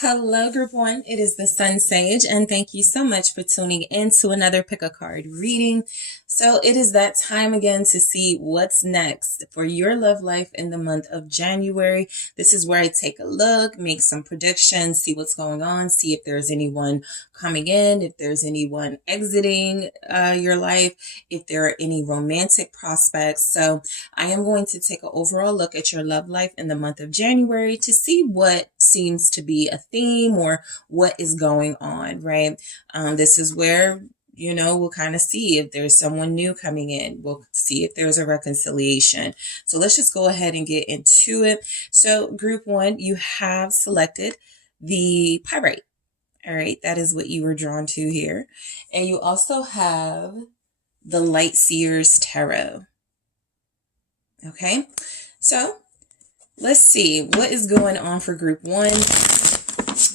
Hello, Group 1. It is the SunSage, and thank you so much for tuning in to another Pick a Card reading. So it is that time again to see what's next for your love life in the month of January. This is where I take a look, make some predictions, see what's going on, see if there's anyone coming in, if there's anyone exiting your life, if there are any romantic prospects. So I am going to take an overall look at your love life in the month of January to see what seems to be a theme or what is going on, right? This is where we'll kind of see if there's someone new coming in. We'll see if there's a reconciliation. So let's just go ahead and get into it. So Group 1, you have selected the Pyrite. All right, that is what you were drawn to here. And you also have the Light Seers Tarot. Okay, so let's see what is going on for Group 1.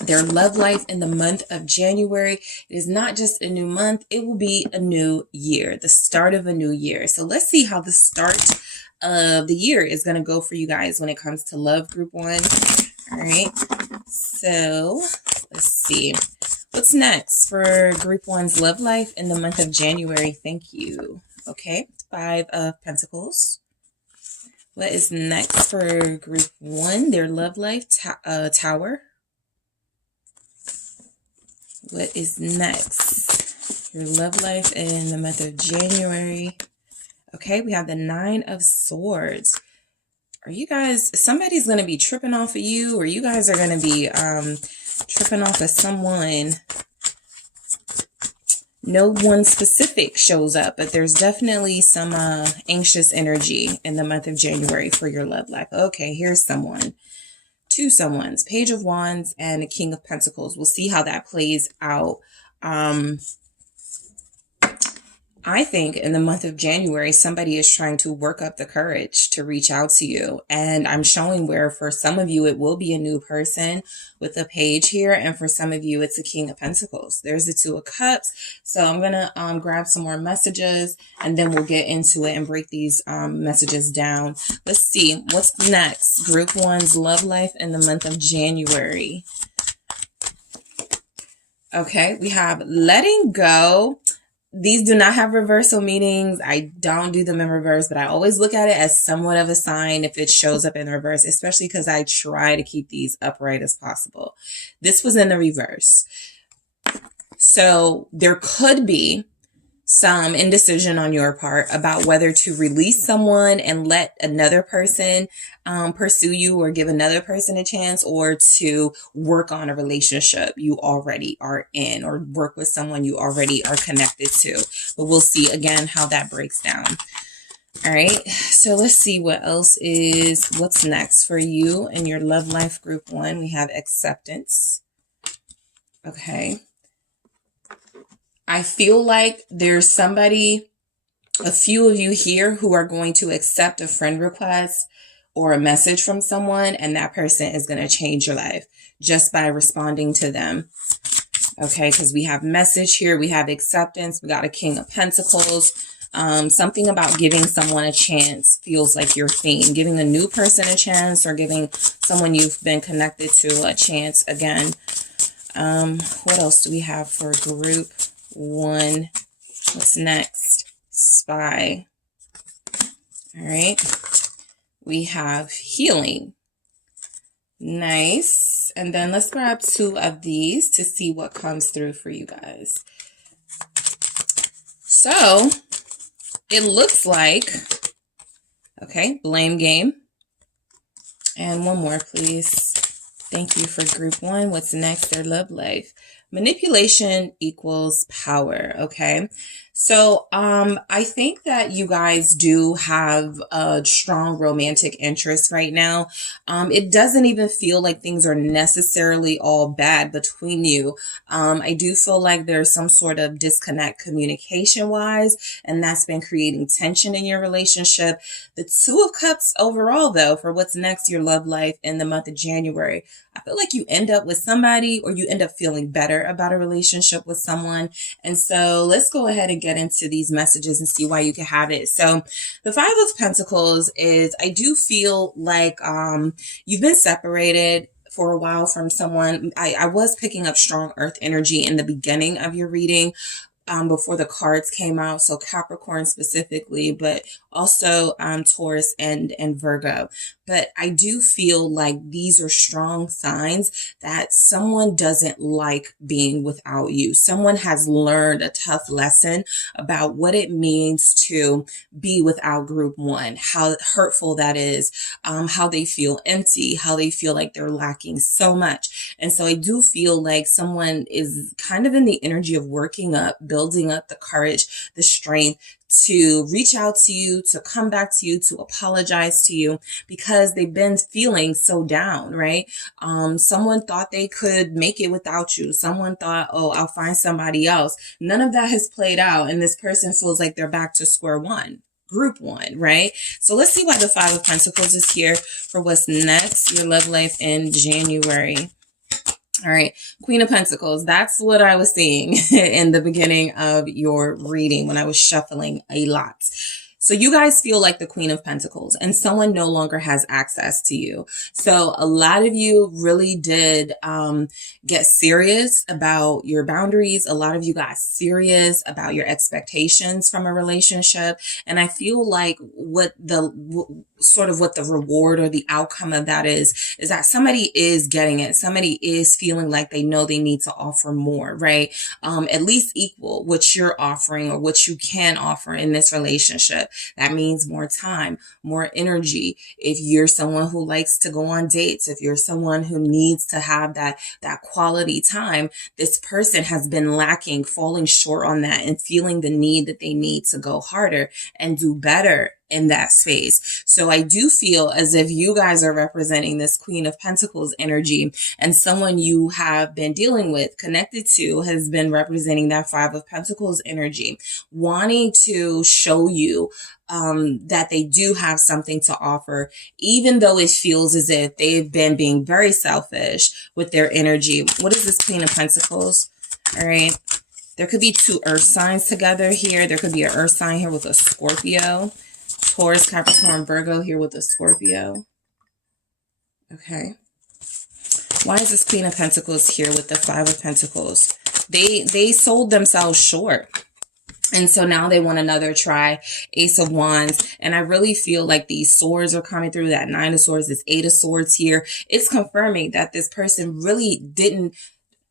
Their love life in the month of January. It is not just a new month, it will be a new year, the start of a new year. So let's see how the start of the year is going to go for you guys when it comes to love, Group 1. All right, so let's see what's next for Group 1's love life in the month of January. Thank you. Okay, 5 of Pentacles. What is next for Group 1, their love life? Tower. What is next? Your love life in the month of January. Okay, we have the 9 of Swords. Are you guys, somebody's going to be tripping off of you, or you guys are going to be tripping off of someone. No one specific shows up, but there's definitely some anxious energy in the month of January for your love life. Okay, here's someone. 2 someones, Page of Wands and a King of Pentacles. We'll see how that plays out. I think in the month of January, somebody is trying to work up the courage to reach out to you. And I'm showing where for some of you, it will be a new person with a page here. And for some of you, it's a King of Pentacles. There's the 2 of Cups. So I'm going to grab some more messages and then we'll get into it and break these messages down. Let's see what's next. Group 1's love life in the month of January. Okay, we have letting go. These do not have reversal meanings. I don't do them in reverse, but I always look at it as somewhat of a sign if it shows up in reverse, especially because I try to keep these upright as possible. This was in the reverse. So there could be some indecision on your part about whether to release someone and let another person pursue you or give another person a chance, or to work on a relationship you already are in, or work with someone you already are connected to. But we'll see again how that breaks down. All right, so let's see what's next for you in your love life, Group 1. We have acceptance. Okay. I feel like there's somebody, a few of you here, who are going to accept a friend request or a message from someone, and that person is going to change your life just by responding to them. Okay, because we have message here, we have acceptance, we got a King of Pentacles. Something about giving someone a chance feels like your theme. Giving a new person a chance, or giving someone you've been connected to a chance again. What else do we have for Group 1? What's next? Spy. All right. We have healing. Nice. And then let's grab 2 of these to see what comes through for you guys. So it looks like, okay, blame game. And one more, please. Thank you for Group 1. What's next? Their love life. Manipulation equals power. Okay. So, I think that you guys do have a strong romantic interest right now. It doesn't even feel like things are necessarily all bad between you. I do feel like there's some sort of disconnect communication wise, and that's been creating tension in your relationship. The 2 of Cups overall, though, for what's next, your love life in the month of January, I feel like you end up with somebody, or you end up feeling better about a relationship with someone. And so let's go ahead and get into these messages and see why you can have it. So the 5 of Pentacles is, I do feel like you've been separated for a while from someone. I was picking up strong earth energy in the beginning of your reading, before the cards came out. So Capricorn specifically, but also Taurus and Virgo. But I do feel like these are strong signs that someone doesn't like being without you. Someone has learned a tough lesson about what it means to be without group one, how hurtful that is, how they feel empty, how they feel like they're lacking so much. And so I do feel like someone is kind of in the energy of working up, building up the courage, the strength to reach out to you, to come back to you, to apologize to you, because they've been feeling so down, right? Someone thought they could make it without you. Someone thought, oh, I'll find somebody else. None of that has played out. And this person feels like they're back to square one. Group one, right? So let's see why the Five of Pentacles is here for what's next, your love life in January. All right, Queen of Pentacles. That's what I was seeing in the beginning of your reading when I was shuffling a lot. So you guys feel like the Queen of Pentacles and someone no longer has access to you. So a lot of you really did get serious about your boundaries. A lot of you got serious about your expectations from a relationship. And I feel like what the reward or the outcome of that is that somebody is getting it. Somebody is feeling like they know they need to offer more, right? At least equal what you're offering or what you can offer in this relationship. That means more time, more energy. If you're someone who likes to go on dates, if you're someone who needs to have that quality time, this person has been lacking, falling short on that and feeling the need that they need to go harder and do better in that space. So I do feel as if you guys are representing this Queen of Pentacles energy, and someone you have been dealing with, connected to, has been representing that Five of Pentacles energy, wanting to show you that they do have something to offer, even though it feels as if they've been being very selfish with their energy. What is this Queen of Pentacles? All right. There could be two earth signs together here. There could be an earth sign here with a Scorpio. Taurus, Capricorn, Virgo here with a Scorpio. Okay. Why is this Queen of Pentacles here with the Five of Pentacles? They sold themselves short. And so now they want another try. Ace of Wands. And I really feel like these swords are coming through. That Nine of Swords, this Eight of Swords here. It's confirming that this person really didn't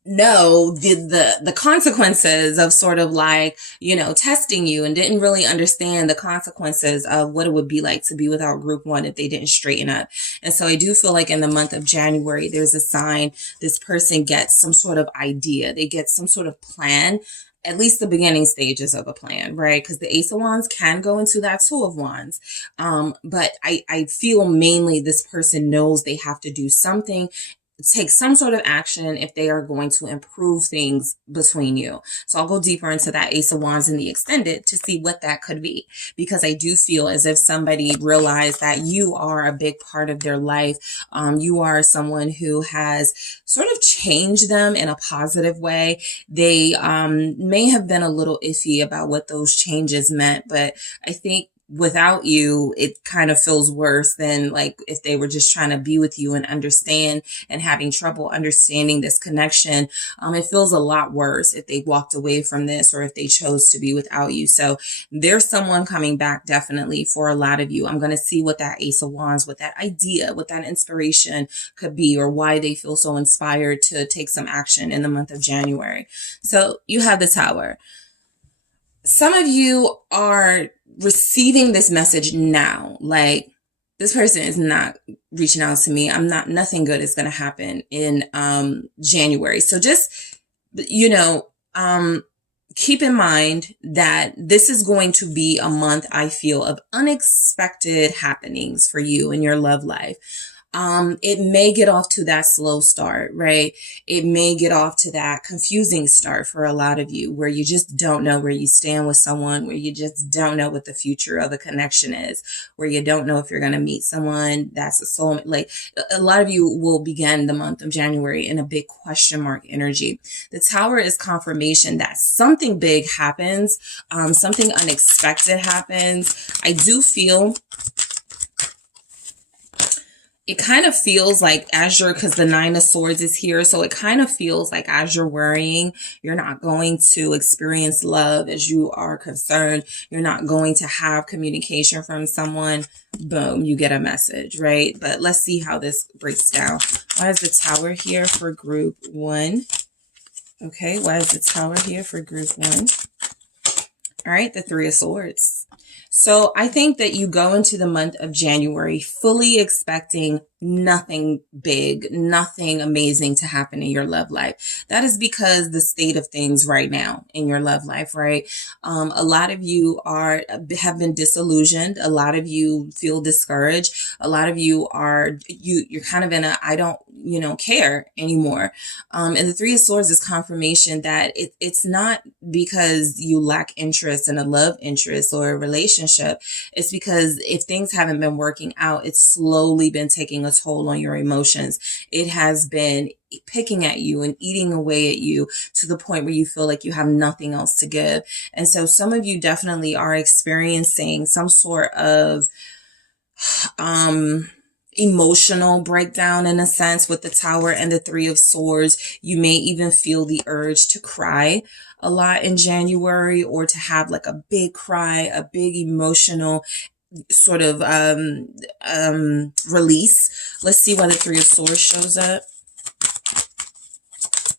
know the consequences of sort of like, you know, testing you, and didn't really understand the consequences of what it would be like to be without group one if they didn't straighten up. And so I do feel like in the month of January, there's a sign this person gets some sort of idea. They get some sort of plan, at least the beginning stages of a plan, right? Because the Ace of Wands can go into that Two of Wands. But I feel mainly this person knows they have to do something, take some sort of action if they are going to improve things between you. So I'll go deeper into that Ace of Wands in the extended to see what that could be, because I do feel as if somebody realized that you are a big part of their life. You are someone who has sort of changed them in a positive way. They may have been a little iffy about what those changes meant, but I think without you, it kind of feels worse than like if they were just trying to be with you and understand and having trouble understanding this connection. It feels a lot worse if they walked away from this or if they chose to be without you. So there's someone coming back definitely for a lot of you. I'm going to see what that Ace of Wands, what that idea, what that inspiration could be, or why they feel so inspired to take some action in the month of January. So you have the Tower. Some of you are receiving this message now, like this person is not reaching out to me. Nothing good is going to happen in January. So just, you know, keep in mind that this is going to be a month, I feel, of unexpected happenings for you in your love life. It may get off to that slow start, right? It may get off to that confusing start for a lot of you, where you just don't know where you stand with someone, where you just don't know what the future of a connection is, where you don't know if you're going to meet someone that's a soulmate. Like a lot of you will begin the month of January in a big question mark energy. The Tower is confirmation that something big happens, something unexpected happens. I do feel it kind of feels like as you're, because the Nine of Swords is here, so it kind of feels like as you're worrying, you're not going to experience love as you are concerned. You're not going to have communication from someone. Boom, you get a message, right? But let's see how this breaks down. Why is the Tower here for group 1? Okay, why is the Tower here for group 1? All right, the Three of Swords. So I think that you go into the month of January fully expecting nothing big, nothing amazing to happen in your love life. That is because the state of things right now in your love life, right? A lot of you have been disillusioned. A lot of you feel discouraged. A lot of you you're kind of in a, I don't, care anymore. And the Three of Swords is confirmation that it's not because you lack interest in a love interest or a relationship. It's because if things haven't been working out, it's slowly been taking a toll on your emotions. It has been picking at you and eating away at you to the point where you feel like you have nothing else to give. And so some of you definitely are experiencing some sort of emotional breakdown in a sense with the Tower and the Three of Swords. You may even feel the urge to cry a lot in January, or to have like a big cry, a big emotional sort of release. Let's see why the Three of Swords shows up.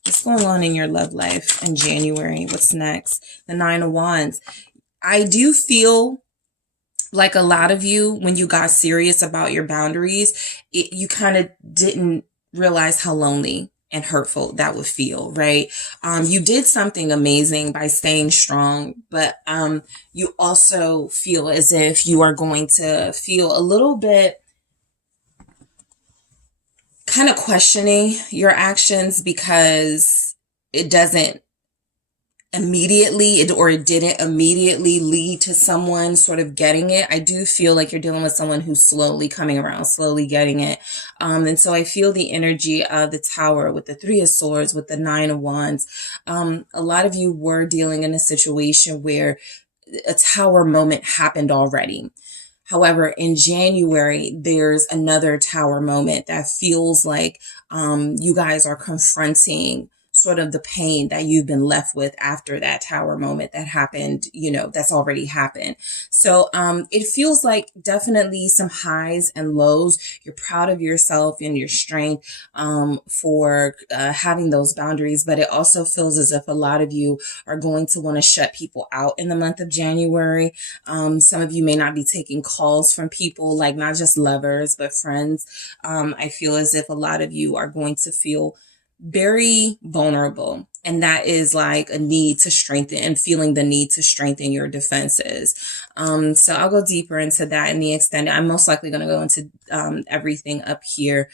What's going on in your love life in January? What's next? The Nine of Wands. I do feel like a lot of you, when you got serious about your boundaries, you kind of didn't realize how lonely and hurtful that would feel, right? You did something amazing by staying strong, but you also feel as if you are going to feel a little bit kind of questioning your actions because it didn't immediately lead to someone sort of getting it. I do feel like you're dealing with someone who's slowly coming around, slowly getting it. And so I feel the energy of the Tower with the Three of Swords, with the Nine of Wands. A lot of you were dealing in a situation where a Tower moment happened already. However, in January, there's another Tower moment that feels like you guys are confronting sort of the pain that you've been left with after that Tower moment that happened, that's already happened. So it feels like definitely some highs and lows. You're proud of yourself and your strength for having those boundaries, but it also feels as if a lot of you are going to want to shut people out in the month of January. Some of you may not be taking calls from people, like not just lovers, but friends. I feel as if a lot of you are going to feel very vulnerable, and that is like a need to strengthen and feeling the need to strengthen your defenses. So I'll go deeper into that in the extended. I'm most likely going to go into everything up here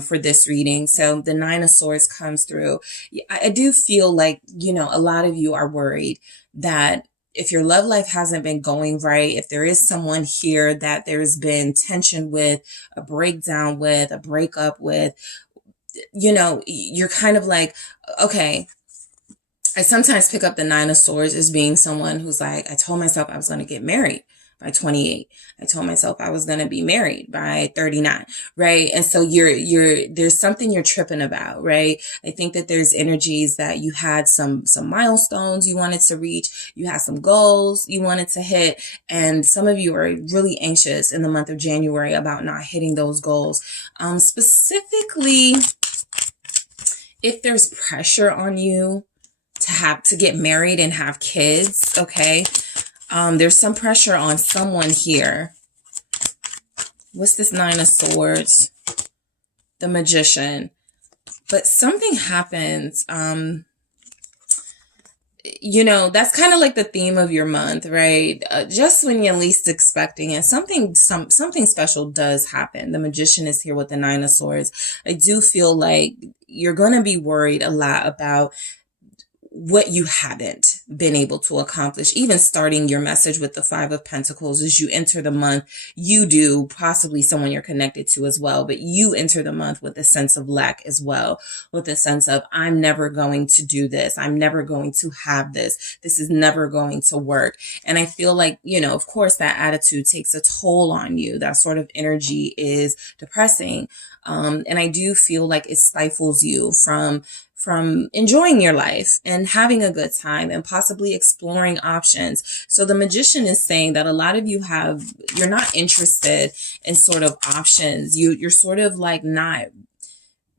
for this reading. So the Nine of Swords comes through. I do feel like, a lot of you are worried that if your love life hasn't been going right, if there is someone here that there's been tension with, a breakdown with, a breakup with, you're kind of like, okay, I sometimes pick up the Nine of Swords as being someone who's like, I told myself I was going to get married by 28. I told myself I was going to be married by 39, right? And so there's something you're tripping about, right? I think that there's energies that you had some milestones you wanted to reach. You had some goals you wanted to hit. And some of you are really anxious in the month of January about not hitting those goals. Specifically, if there's pressure on you to get married and have kids, okay? There's some pressure on someone here. What's this Nine of Swords? The Magician. But something happens. That's kind of like the theme of your month, right? Just when you're least expecting it, something special does happen. The Magician is here with the Nine of Swords. I do feel like you're going to be worried a lot about what you haven't been able to accomplish. Even starting your message with the Five of Pentacles, as you enter the month, you do, possibly someone you're connected to as well, but you enter the month with a sense of lack as well, with a sense of, I'm never going to do this. I'm never going to have this. This is never going to work. And I feel like, you know, of course, that attitude takes a toll on you. That sort of energy is depressing. And I do feel like it stifles you from enjoying your life and having a good time and possibly exploring options. So the Magician is saying that a lot of you you're not interested in sort of options. You're sort of like not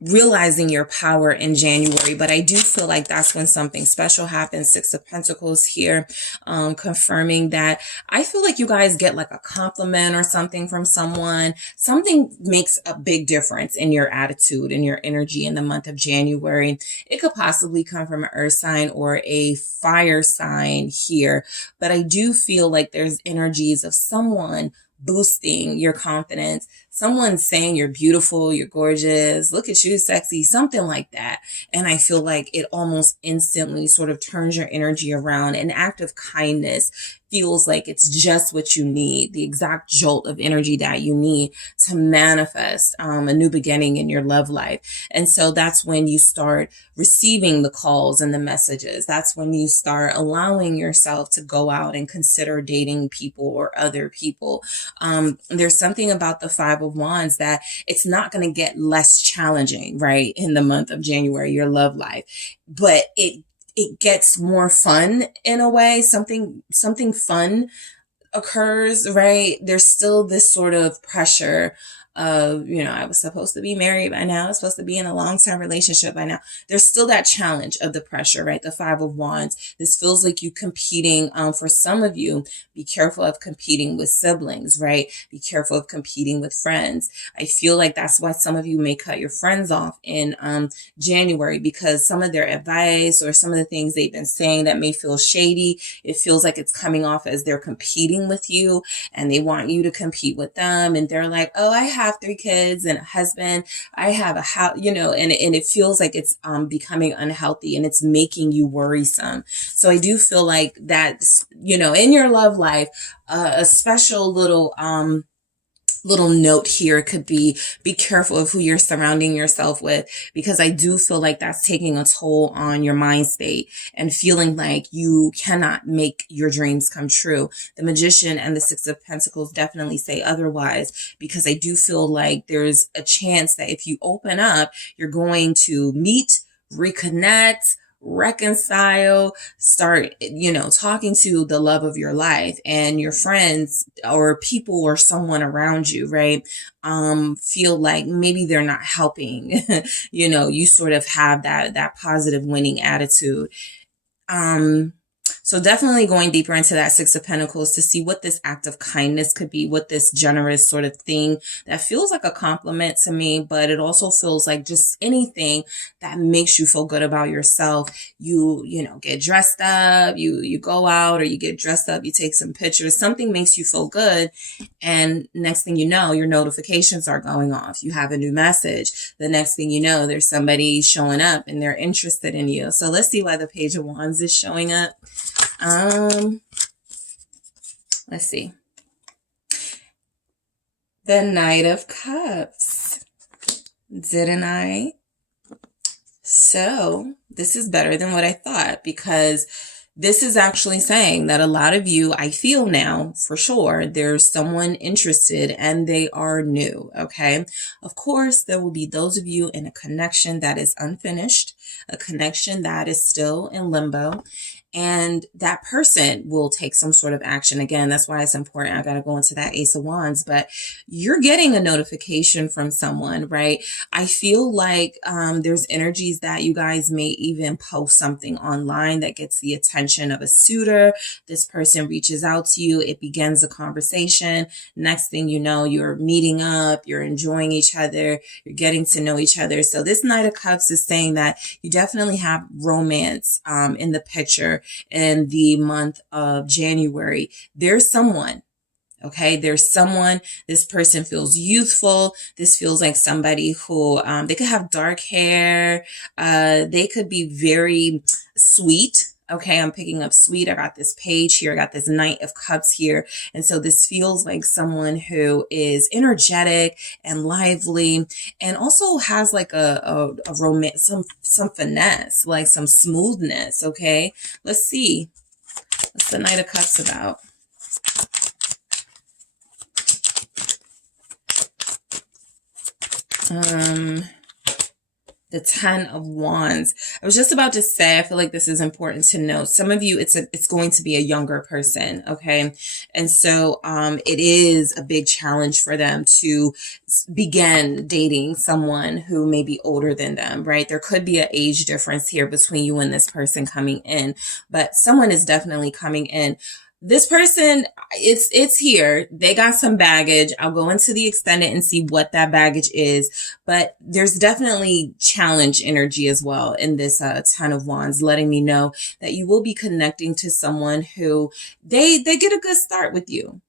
realizing your power in January, but I do feel like that's when something special happens. Six of Pentacles here, confirming that I feel like you guys get like a compliment or something from someone. Something makes a big difference in your attitude and your energy in the month of January. It could possibly come from an earth sign or a fire sign here, but I do feel like there's energies of someone boosting your confidence, someone saying you're beautiful, you're gorgeous, look at you, sexy, something like that. And I feel like it almost instantly sort of turns your energy around. An act of kindness feels like it's just what you need, the exact jolt of energy that you need to manifest a new beginning in your love life. And so that's when you start receiving the calls and the messages. That's when you start allowing yourself to go out and consider dating people or other people. There's something about the Five of Wands that it's not going to get less challenging, right, in the month of January, your love life, but it gets more fun in a way. Something fun occurs, right? There's still this sort of pressure of, you know, I was supposed to be married by now. I was supposed to be in a long-term relationship by now. There's still that challenge of the pressure, right? The Five of Wands. This feels like you competing. For some of you, be careful of competing with siblings, right? Be careful of competing with friends. I feel like that's why some of you may cut your friends off in January, because some of their advice or some of the things they've been saying that may feel shady, it feels like it's coming off as they're competing with you and they want you to compete with them. And they're like, oh, I have 3 kids and a husband. I have a house, you know, and it feels like it's becoming unhealthy and it's making you worrisome. So I do feel like that, you know, in your love life, a special little note here could be careful of who you're surrounding yourself with, because I do feel like that's taking a toll on your mind state and feeling like you cannot make your dreams come true. The Magician and the Six of Pentacles definitely say otherwise, because I do feel like there's a chance that if you open up, you're going to meet, reconnect, reconcile, start, you know, talking to the love of your life, and your friends or people or someone around you, right? Feel like maybe they're not helping, you know, you sort of have that positive winning attitude. So definitely going deeper into that Six of Pentacles to see what this act of kindness could be, what this generous sort of thing that feels like a compliment to me, but it also feels like just anything that makes you feel good about yourself. You know, get dressed up, you go out, or you get dressed up, you take some pictures, something makes you feel good. And next thing you know, your notifications are going off. You have a new message. The next thing you know, there's somebody showing up and they're interested in you. So let's see why the Page of Wands is showing up. Let's see. The Knight of Cups. Didn't I? So this is better than what I thought, because this is actually saying that a lot of you, I feel now for sure, there's someone interested and they are new. Okay. Of course, there will be those of you in a connection that is unfinished, a connection that is still in limbo. And that person will take some sort of action. Again, that's why it's important. I got to go into that Ace of Wands, but you're getting a notification from someone, right? I feel like there's energies that you guys may even post something online that gets the attention of a suitor. This person reaches out to you. It begins a conversation. Next thing you know, you're meeting up, you're enjoying each other, you're getting to know each other. So this Knight of Cups is saying that you definitely have romance in the picture. In the month of January, there's someone, Okay, there's someone, this person feels youthful. This feels like somebody who, they could have dark hair. They could be very sweet. Okay, I'm picking up sweet. I got this page here. I got this Knight of Cups here. And so this feels like someone who is energetic and lively and also has like a romance, some finesse, like some smoothness. Okay, let's see. What's the Knight of Cups about? The 10 of Wands. I was just about to say, I feel like this is important to note. Some of you, it's going to be a younger person, okay? And so it is a big challenge for them to begin dating someone who may be older than them, right? There could be an age difference here between you and this person coming in, but someone is definitely coming in. This person, it's here. They got some baggage. I'll go into the extended and see what that baggage is. But there's definitely challenge energy as well in this 10 of Wands, letting me know that you will be connecting to someone who they get a good start with you.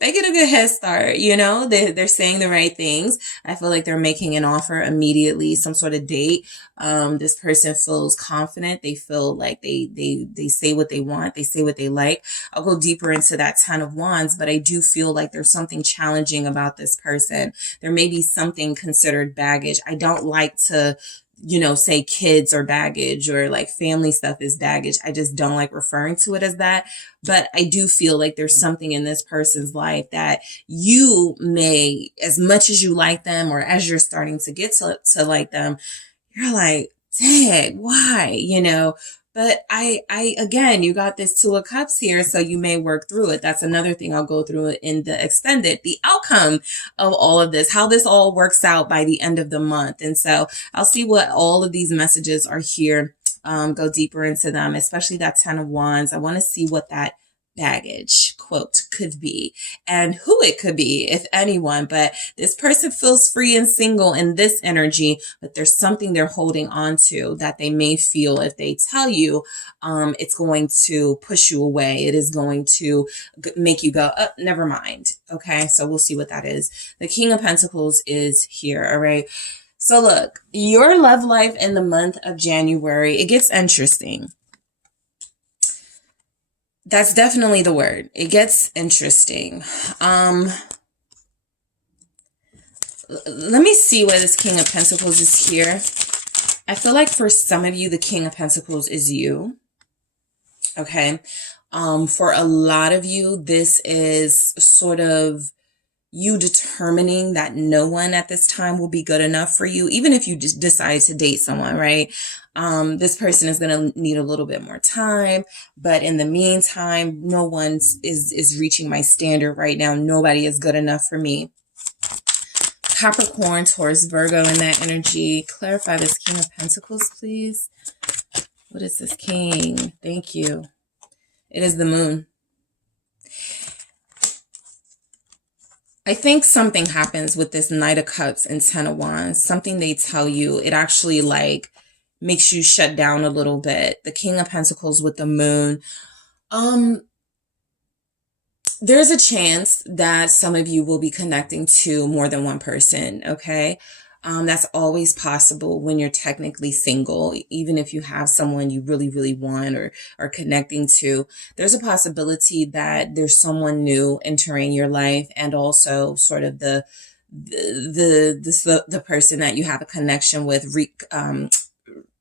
They get a good head start, you know, they're saying the right things. I feel like they're making an offer immediately, some sort of date. This person feels confident. They feel like they say what they want. They say what they like. I'll go deeper into that 10 of Wands, but I do feel like there's something challenging about this person. There may be something considered baggage. I don't like to, you know, say kids are baggage or like family stuff is baggage. I just don't like referring to it as that. But I do feel like there's something in this person's life that you may, as much as you like them or as you're starting to get to like them, you're like, dang, why? You know, but again, you got this 2 of Cups here, so you may work through it. That's another thing I'll go through in the extended, the outcome of all of this, how this all works out by the end of the month. And so I'll see what all of these messages are here, go deeper into them, especially that 10 of Wands. I want to see what that baggage quote could be and who it could be, if anyone. But this person feels free and single in this energy, but there's something they're holding on to that they may feel if they tell you, it's going to push you away. It is going to make you go, oh, never mind. Okay, so we'll see what that is. The King of Pentacles is here. All right. So look, your love life in the month of January, it gets interesting. That's definitely the word. It gets interesting. Let me see where this King of Pentacles is here. I feel like for some of you, the King of Pentacles is you. Okay. For a lot of you, this is sort of you determining that no one at this time will be good enough for you, even if you just decide to date someone, right? This person is going to need a little bit more time, but in the meantime, no one is reaching my standard right now. Nobody is good enough for me. Capricorn, Taurus, Virgo in that energy. Clarify this King of Pentacles, please. What is this King? Thank you. It is the Moon. I think something happens with this Knight of Cups and 10 of Wands. Something they tell you, it actually like makes you shut down a little bit. The King of Pentacles with the Moon. There's a chance that some of you will be connecting to more than one person, okay? That's always possible when you're technically single, even if you have someone you really, really want or are connecting to. There's a possibility that there's someone new entering your life, and also sort of the person that you have a connection with,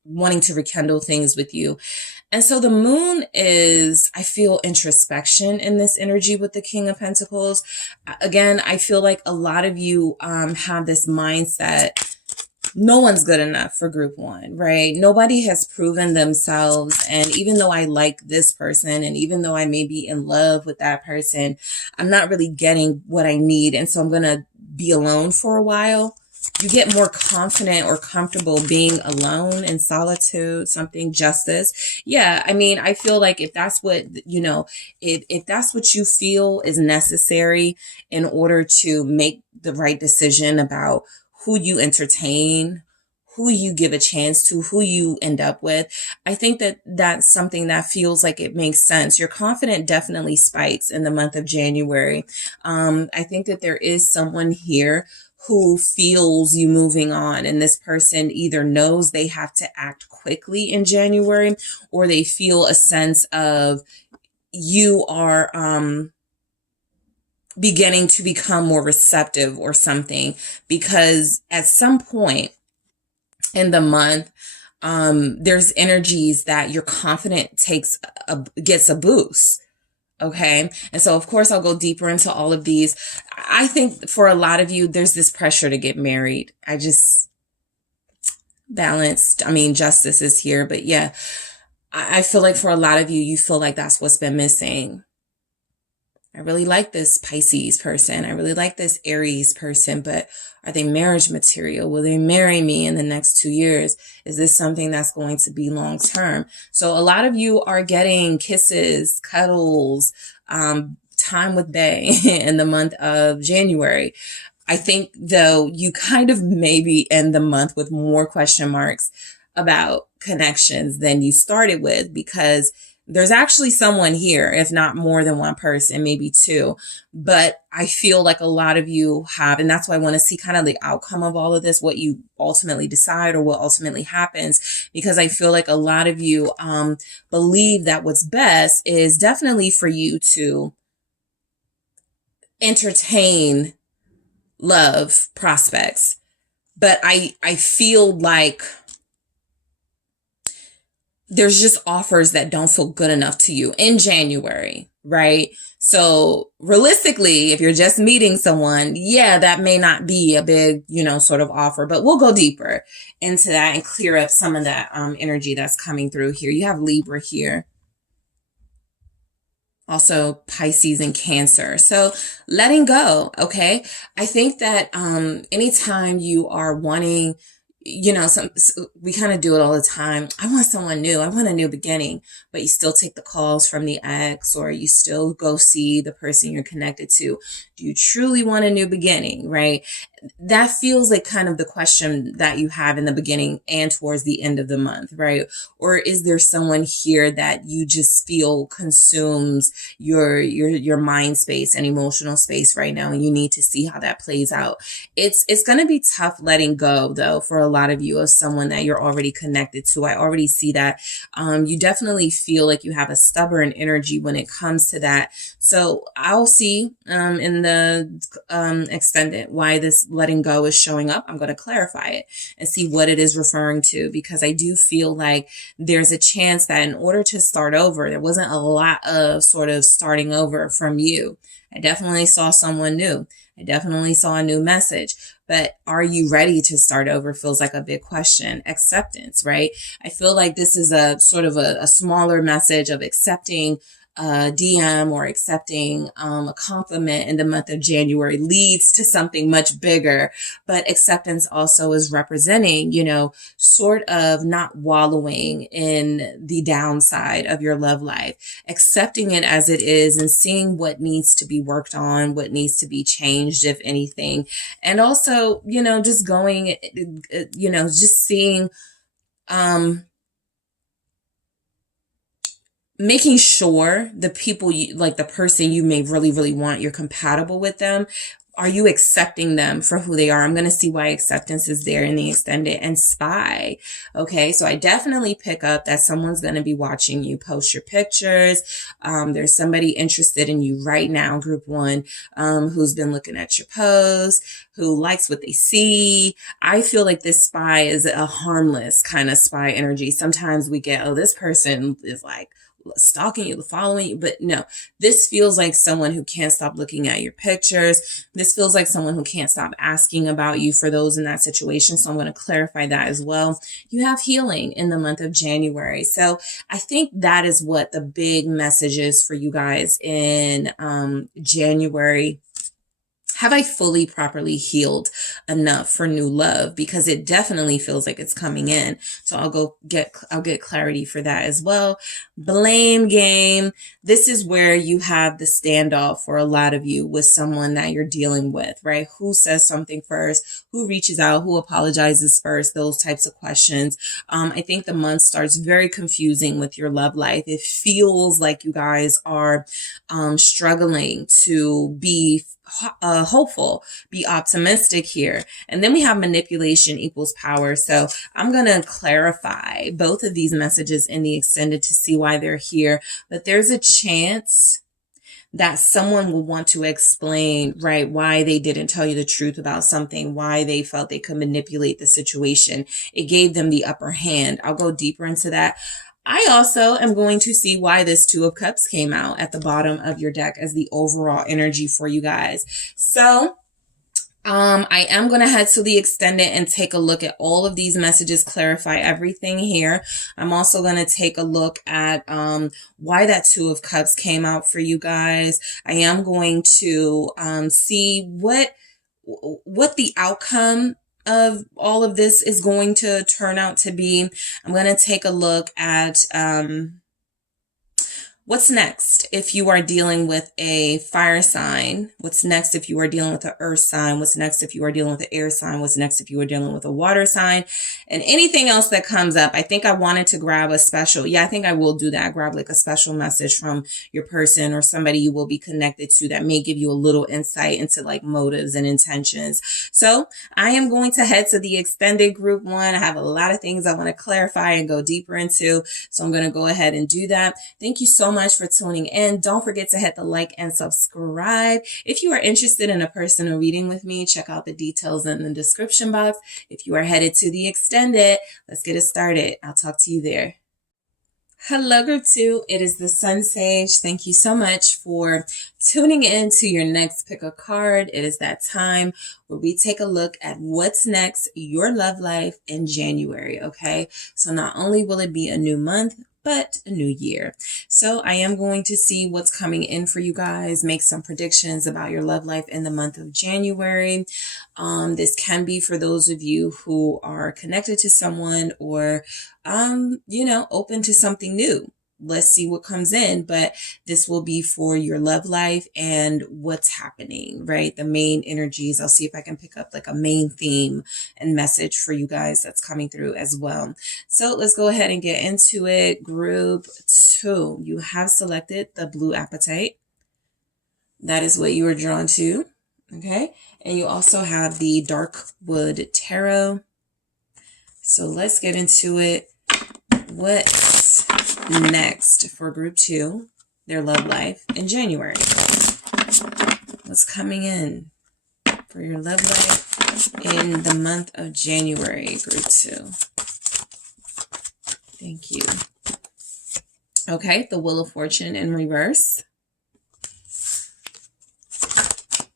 wanting to rekindle things with you. And so the Moon is, I feel, introspection in this energy with the King of Pentacles. Again, I feel like a lot of you have this mindset, no one's good enough for group one, right? Nobody has proven themselves. And even though I like this person, and even though I may be in love with that person, I'm not really getting what I need. And so I'm going to be alone for a while. You get more confident or comfortable being alone in solitude, something, justice. Yeah, I mean, I feel like if that's what, you know, if that's what you feel is necessary in order to make the right decision about who you entertain, who you give a chance to, who you end up with. I think that that's something that feels like it makes sense. Your confidence definitely spikes in the month of January. I think that there is someone here who feels you moving on, and this person either knows they have to act quickly in January, or they feel a sense of you are beginning to become more receptive or something, because at some point in the month, there's energies that your confidence gets a boost. Okay. And so, of course, I'll go deeper into all of these. I think for a lot of you, there's this pressure to get married. Justice is here, but yeah, I feel like for a lot of you, you feel like that's what's been missing. I really like this Pisces person. I really like this Aries person, but are they marriage material? Will they marry me in the next 2 years? Is this something that's going to be long term? So a lot of you are getting kisses, cuddles, time with bae in the month of January. I think, though, you kind of maybe end the month with more question marks about connections than you started with, because there's actually someone here, if not more than one person, maybe two. But I feel like a lot of you have, and that's why I want to see kind of the outcome of all of this, what you ultimately decide or what ultimately happens, because I feel like a lot of you believe that what's best is definitely for you to entertain love prospects. But I feel like there's just offers that don't feel good enough to you in January, right? So realistically, if you're just meeting someone, yeah, that may not be a big, sort of offer, but we'll go deeper into that and clear up some of that energy that's coming through here. You have Libra here. Also Pisces and Cancer. So letting go. Okay. I think that, anytime you are wanting, we kind of do it all the time. I want someone new. I want a new beginning, but you still take the calls from the ex, or you still go see the person you're connected to. Do you truly want a new beginning, right? That feels like kind of the question that you have in the beginning and towards the end of the month, right? Or is there someone here that you just feel consumes your mind space and emotional space right now, and you need to see how that plays out? It's going to be tough letting go, though, for a lot of you, of someone that you're already connected to. I already see that. You definitely feel like you have a stubborn energy when it comes to that. So I'll see in the extended why this letting go is showing up. I'm going to clarify it and see what it is referring to, because I do feel like there's a chance that in order to start over, there wasn't a lot of sort of starting over from you. I definitely saw someone new. I definitely saw a new message, but are you ready to start over? Feels like a big question. Acceptance, right? I feel like this is a sort of a smaller message of accepting a DM or accepting a compliment in the month of January leads to something much bigger. But acceptance also is representing, sort of not wallowing in the downside of your love life, accepting it as it is and seeing what needs to be worked on, what needs to be changed, if anything. And also, just going, just seeing, making sure the people like the person you may really, really want, you're compatible with them. Are you accepting them for who they are? I'm going to see why acceptance is there in the extended. And spy. Okay. So I definitely pick up that someone's going to be watching you post your pictures. There's somebody interested in you right now, group one, who's been looking at your posts, who likes what they see. I feel like this spy is a harmless kind of spy energy. Sometimes we get, this person is like stalking you, following you, but no, this feels like someone who can't stop looking at your pictures. This feels like someone who can't stop asking about you for those in that situation. So I'm going to clarify that as well. You have healing in the month of January. So I think that is what the big message is for you guys in January. have I fully properly healed enough for new love? Because it definitely feels like it's coming in. So I'll get clarity for that as well. Blame game. This is where you have the standoff for a lot of you with someone that you're dealing with, right? Who says something first? Who reaches out? Who apologizes first? Those types of questions. I think the month starts very confusing with your love life. It feels like you guys are struggling to be hopeful, be optimistic here. And then we have manipulation equals power. So I'm going to clarify both of these messages in the extended to see why they're here. But there's a chance that someone will want to explain, right, why they didn't tell you the truth about something, why they felt they could manipulate the situation. It gave them the upper hand. I'll go deeper into that. I also am going to see why this Two of Cups came out at the bottom of your deck as the overall energy for you guys. So I am going to head to the extended and take a look at all of these messages, clarify everything here. I'm also going to take a look at why that Two of Cups came out for you guys. I am going to see what the outcome of all of this is going to turn out to be. I'm going to take a look at what's next if you are dealing with a fire sign? What's next if you are dealing with an earth sign? What's next if you are dealing with an air sign? What's next if you are dealing with a water sign? And anything else that comes up. I think I wanted to grab a special. Yeah, I think I will do that. Grab like a special message from your person or somebody you will be connected to that may give you a little insight into like motives and intentions. So I am going to head to the extended group one. I have a lot of things I want to clarify and go deeper into. So I'm going to go ahead and do that. Thank you so much for tuning in. Don't forget to hit the like and subscribe. If you are interested in a personal reading with me, check out the details in the description box. If you are headed to the extended, let's get it started. I'll talk to you there. Hello, group 2. It is the SunSage. Thank you so much for tuning in to your next pick a card. It is that time where we take a look at what's next, your love life in January. Okay. So not only will it be a new month, but a new year. So I am going to see what's coming in for you guys, make some predictions about your love life in the month of January. This can be for those of you who are connected to someone or, open to something new. Let's see what comes in, but this will be for your love life and what's happening, right? The main energies. I'll see if I can pick up like a main theme and message for you guys that's coming through as well. So let's go ahead and get into it. Group 2, you have selected the blue apatite. That is what you are drawn to. Okay. And you also have the dark wood tarot. So let's get into it. What's next for group 2, their love life in January? What's coming in for your love life in the month of January, group 2? Thank you. Okay, the Wheel of Fortune in reverse.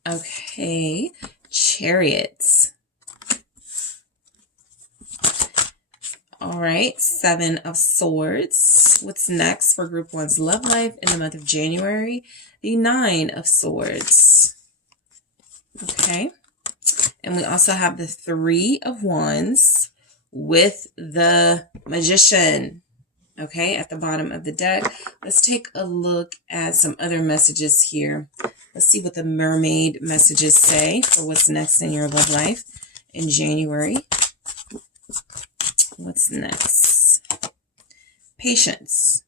Okay, Chariots. All right, 7 of Swords. What's next for group 1's love life in the month of January? The 9 of Swords. Okay. And we also have the 3 of Wands with the Magician. Okay, at the bottom of the deck. Let's take a look at some other messages here. Let's see what the Mermaid messages say for what's next in your love life in January. What's next? Patience.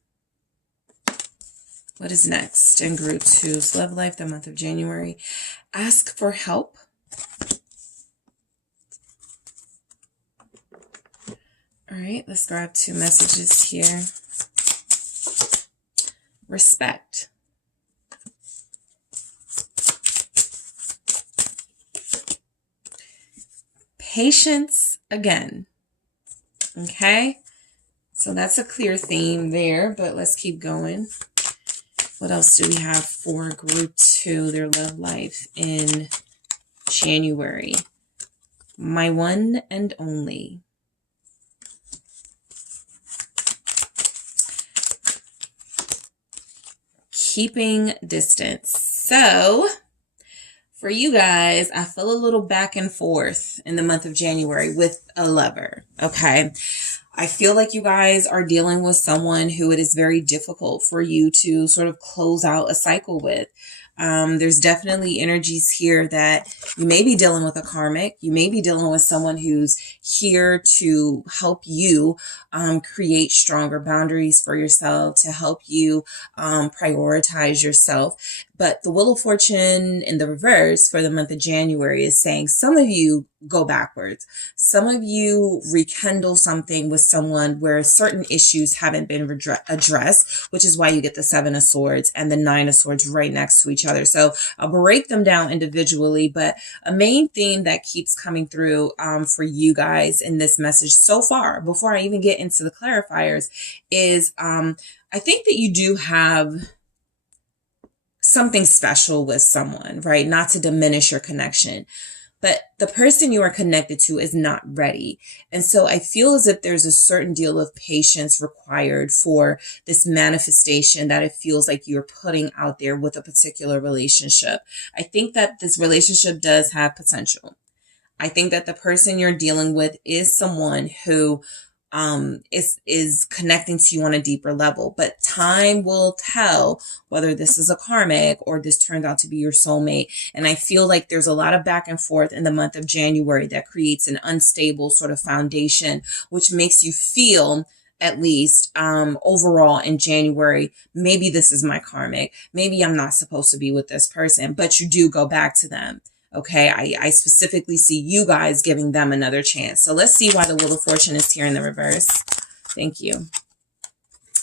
What is next in group 2's love life, the month of January? Ask for help. All right, let's grab 2 messages here. Respect. Patience again. Okay, so that's a clear theme there, but let's keep going. What else do we have for group 2, their love life in January? My one and only. Keeping distance. So For you guys, I feel a little back and forth in the month of January with a lover. Okay. I feel like you guys are dealing with someone who it is very difficult for you to sort of close out a cycle with. There's definitely energies here that you may be dealing with a karmic. You may be dealing with someone who's here to help you create stronger boundaries for yourself, to help you prioritize yourself. But the Wheel of Fortune in the reverse for the month of January is saying some of you go backwards. Some of you rekindle something with someone where certain issues haven't been addressed, which is why you get the Seven of Swords and the Nine of Swords right next to each other. So I'll break them down individually, but a main theme that keeps coming through for you guys in this message so far, before I even get into the clarifiers, is I think that you do have something special with someone, right? Not to diminish your connection, but the person you are connected to is not ready. And so I feel as if there's a certain deal of patience required for this manifestation that it feels like you're putting out there with a particular relationship. I think that this relationship does have potential. I think that the person you're dealing with is someone who is connecting to you on a deeper level, but time will tell whether this is a karmic or this turns out to be your soulmate. And I feel like there's a lot of back and forth in the month of January that creates an unstable sort of foundation, which makes you feel, at least overall in January, maybe this is my karmic. Maybe I'm not supposed to be with this person, but you do go back to them. Okay, I specifically see you guys giving them another chance. So let's see why the Wheel of Fortune is here in the reverse. Thank you.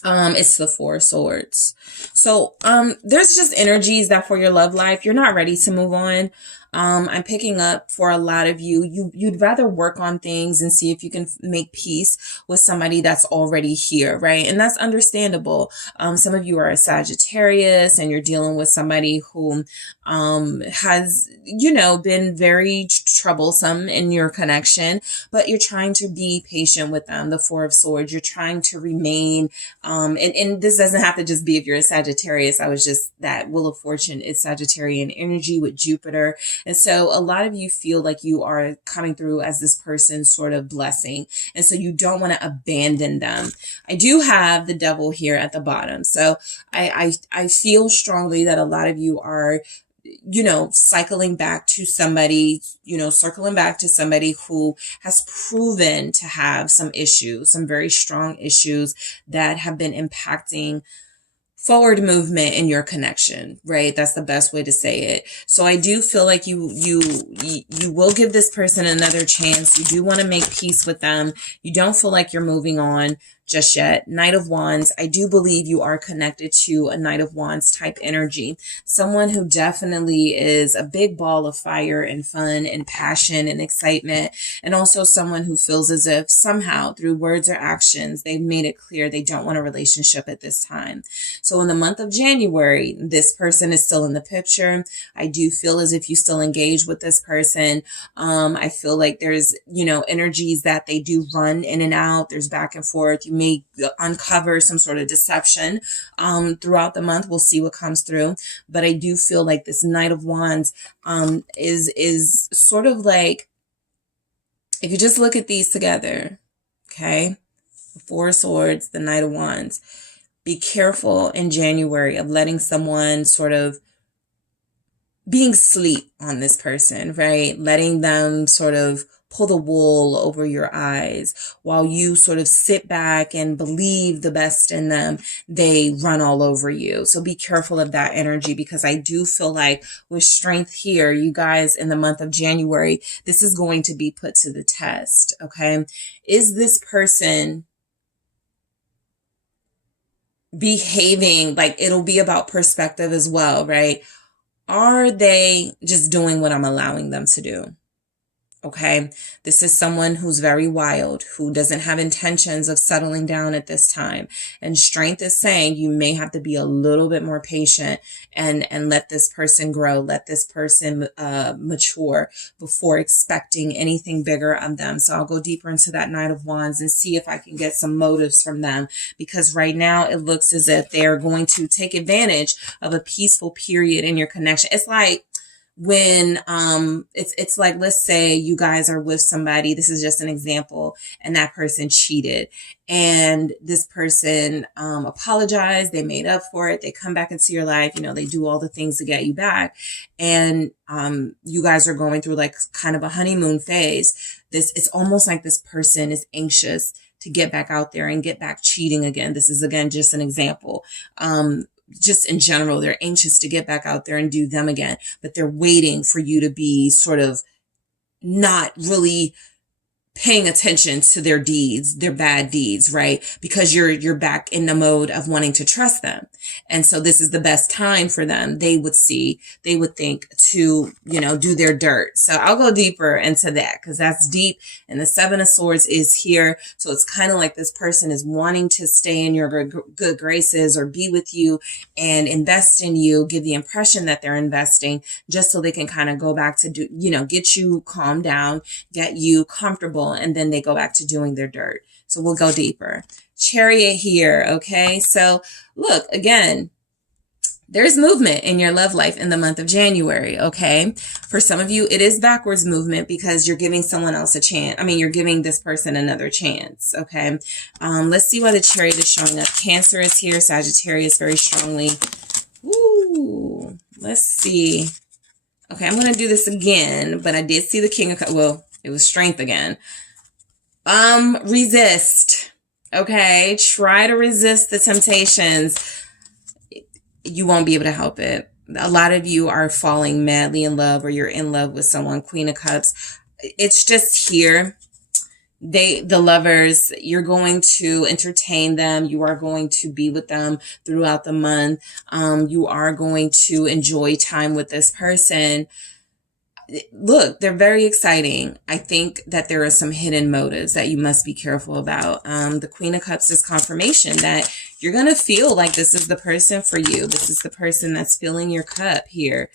It's the Four of Swords. So there's just energies that for your love life, you're not ready to move on. I'm picking up for a lot of you, you'd rather work on things and see if you can make peace with somebody that's already here, right? And that's understandable. Some of you are a Sagittarius and you're dealing with somebody who has, been very troublesome in your connection, but you're trying to be patient with them. The Four of Swords, you're trying to remain, and this doesn't have to just be if you're a Sagittarius. That Wheel of Fortune is Sagittarian energy with Jupiter. And so a lot of you feel like you are coming through as this person's sort of blessing. And so you don't want to abandon them. I do have the Devil here at the bottom. So I feel strongly that a lot of you are, circling back to somebody who has proven to have some issues, some very strong issues that have been impacting forward movement in your connection, right? That's the best way to say it. So I do feel like you will give this person another chance. You do want to make peace with them. You don't feel like you're moving on just yet. Knight of Wands, I do believe you are connected to a Knight of Wands type energy. Someone who definitely is a big ball of fire and fun and passion and excitement. And also someone who feels as if somehow through words or actions, they've made it clear they don't want a relationship at this time. So in the month of January, this person is still in the picture. I do feel as if you still engage with this person. I feel like there's, energies that they do run in and out. There's back and forth. You may uncover some sort of deception throughout the month. We'll see what comes through. But I do feel like this Knight of Wands is sort of like, if you just look at these together, okay? The Four of Swords, the Knight of Wands. Be careful in January of letting someone sort of being sleep on this person, right? Letting them sort of pull the wool over your eyes while you sort of sit back and believe the best in them. They run all over you. So be careful of that energy, because I do feel like with strength here, you guys, in the month of January, this is going to be put to the test. Okay. Is this person behaving like, it'll be about perspective as well, right? Are they just doing what I'm allowing them to do? Okay, this is someone who's very wild, who doesn't have intentions of settling down at this time. And strength is saying you may have to be a little bit more patient and let this person grow, let this person mature before expecting anything bigger of them. So I'll go deeper into that Knight of Wands and see if I can get some motives from them, because right now it looks as if they're going to take advantage of a peaceful period in your connection. It's like, when it's like, let's say you guys are with somebody, this is just an example, and that person cheated, and this person apologized, they made up for it, they come back into your life, they do all the things to get you back, and you guys are going through like kind of a honeymoon phase. It's almost like this person is anxious to get back out there and get back cheating again. This is, again, just an example. Just in general, they're anxious to get back out there and do them again, but they're waiting for you to be sort of not really paying attention to their deeds, their bad deeds, right? Because you're back in the mode of wanting to trust them. And so this is the best time for them, they would think, to, do their dirt. So I'll go deeper into that because that's deep. And the Seven of Swords is here. So it's kind of like this person is wanting to stay in your good graces or be with you and invest in you, give the impression that they're investing just so they can kind of go back to get you calmed down, get you comfortable, and then they go back to doing their dirt. So we'll go deeper. Chariot here. Okay. So look, again, there's movement in your love life in the month of January. Okay. For some of you, it is backwards movement because you're giving someone else a chance. You're giving this person another chance. Okay. Let's see why the Chariot is showing up. Cancer is here. Sagittarius very strongly. Ooh, let's see. Okay. I'm going to do this again, but I did see the King of Cups. Well, it was Strength again. Resist. Okay. Try to resist the temptations. You won't be able to help it. A lot of you are falling madly in love, or you're in love with someone. Queen of Cups. It's just here. The lovers, you're going to entertain them. You are going to be with them throughout the month. You are going to enjoy time with this person. Look, they're very exciting. I think that there are some hidden motives that you must be careful about. The Queen of Cups is confirmation that you're going to feel like this is the person for you. This is the person that's filling your cup here.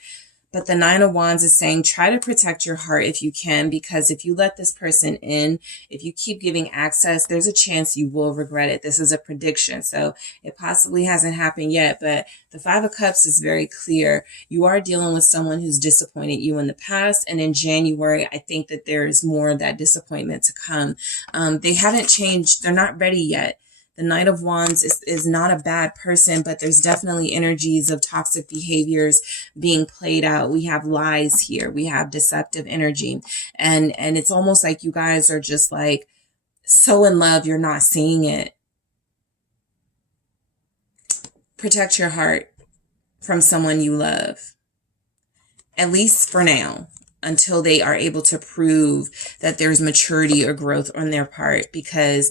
But the Nine of Wands is saying, try to protect your heart if you can, because if you let this person in, if you keep giving access, there's a chance you will regret it. This is a prediction, so it possibly hasn't happened yet, but the Five of Cups is very clear. You are dealing with someone who's disappointed you in the past, and in January, I think that there is more of that disappointment to come. They haven't changed. They're not ready yet. The Knight of Wands is not a bad person, but there's definitely energies of toxic behaviors being played out. We have lies here. We have deceptive energy. And it's almost like you guys are just like so in love, you're not seeing it. Protect your heart from someone you love, at least for now, until they are able to prove that there's maturity or growth on their part, because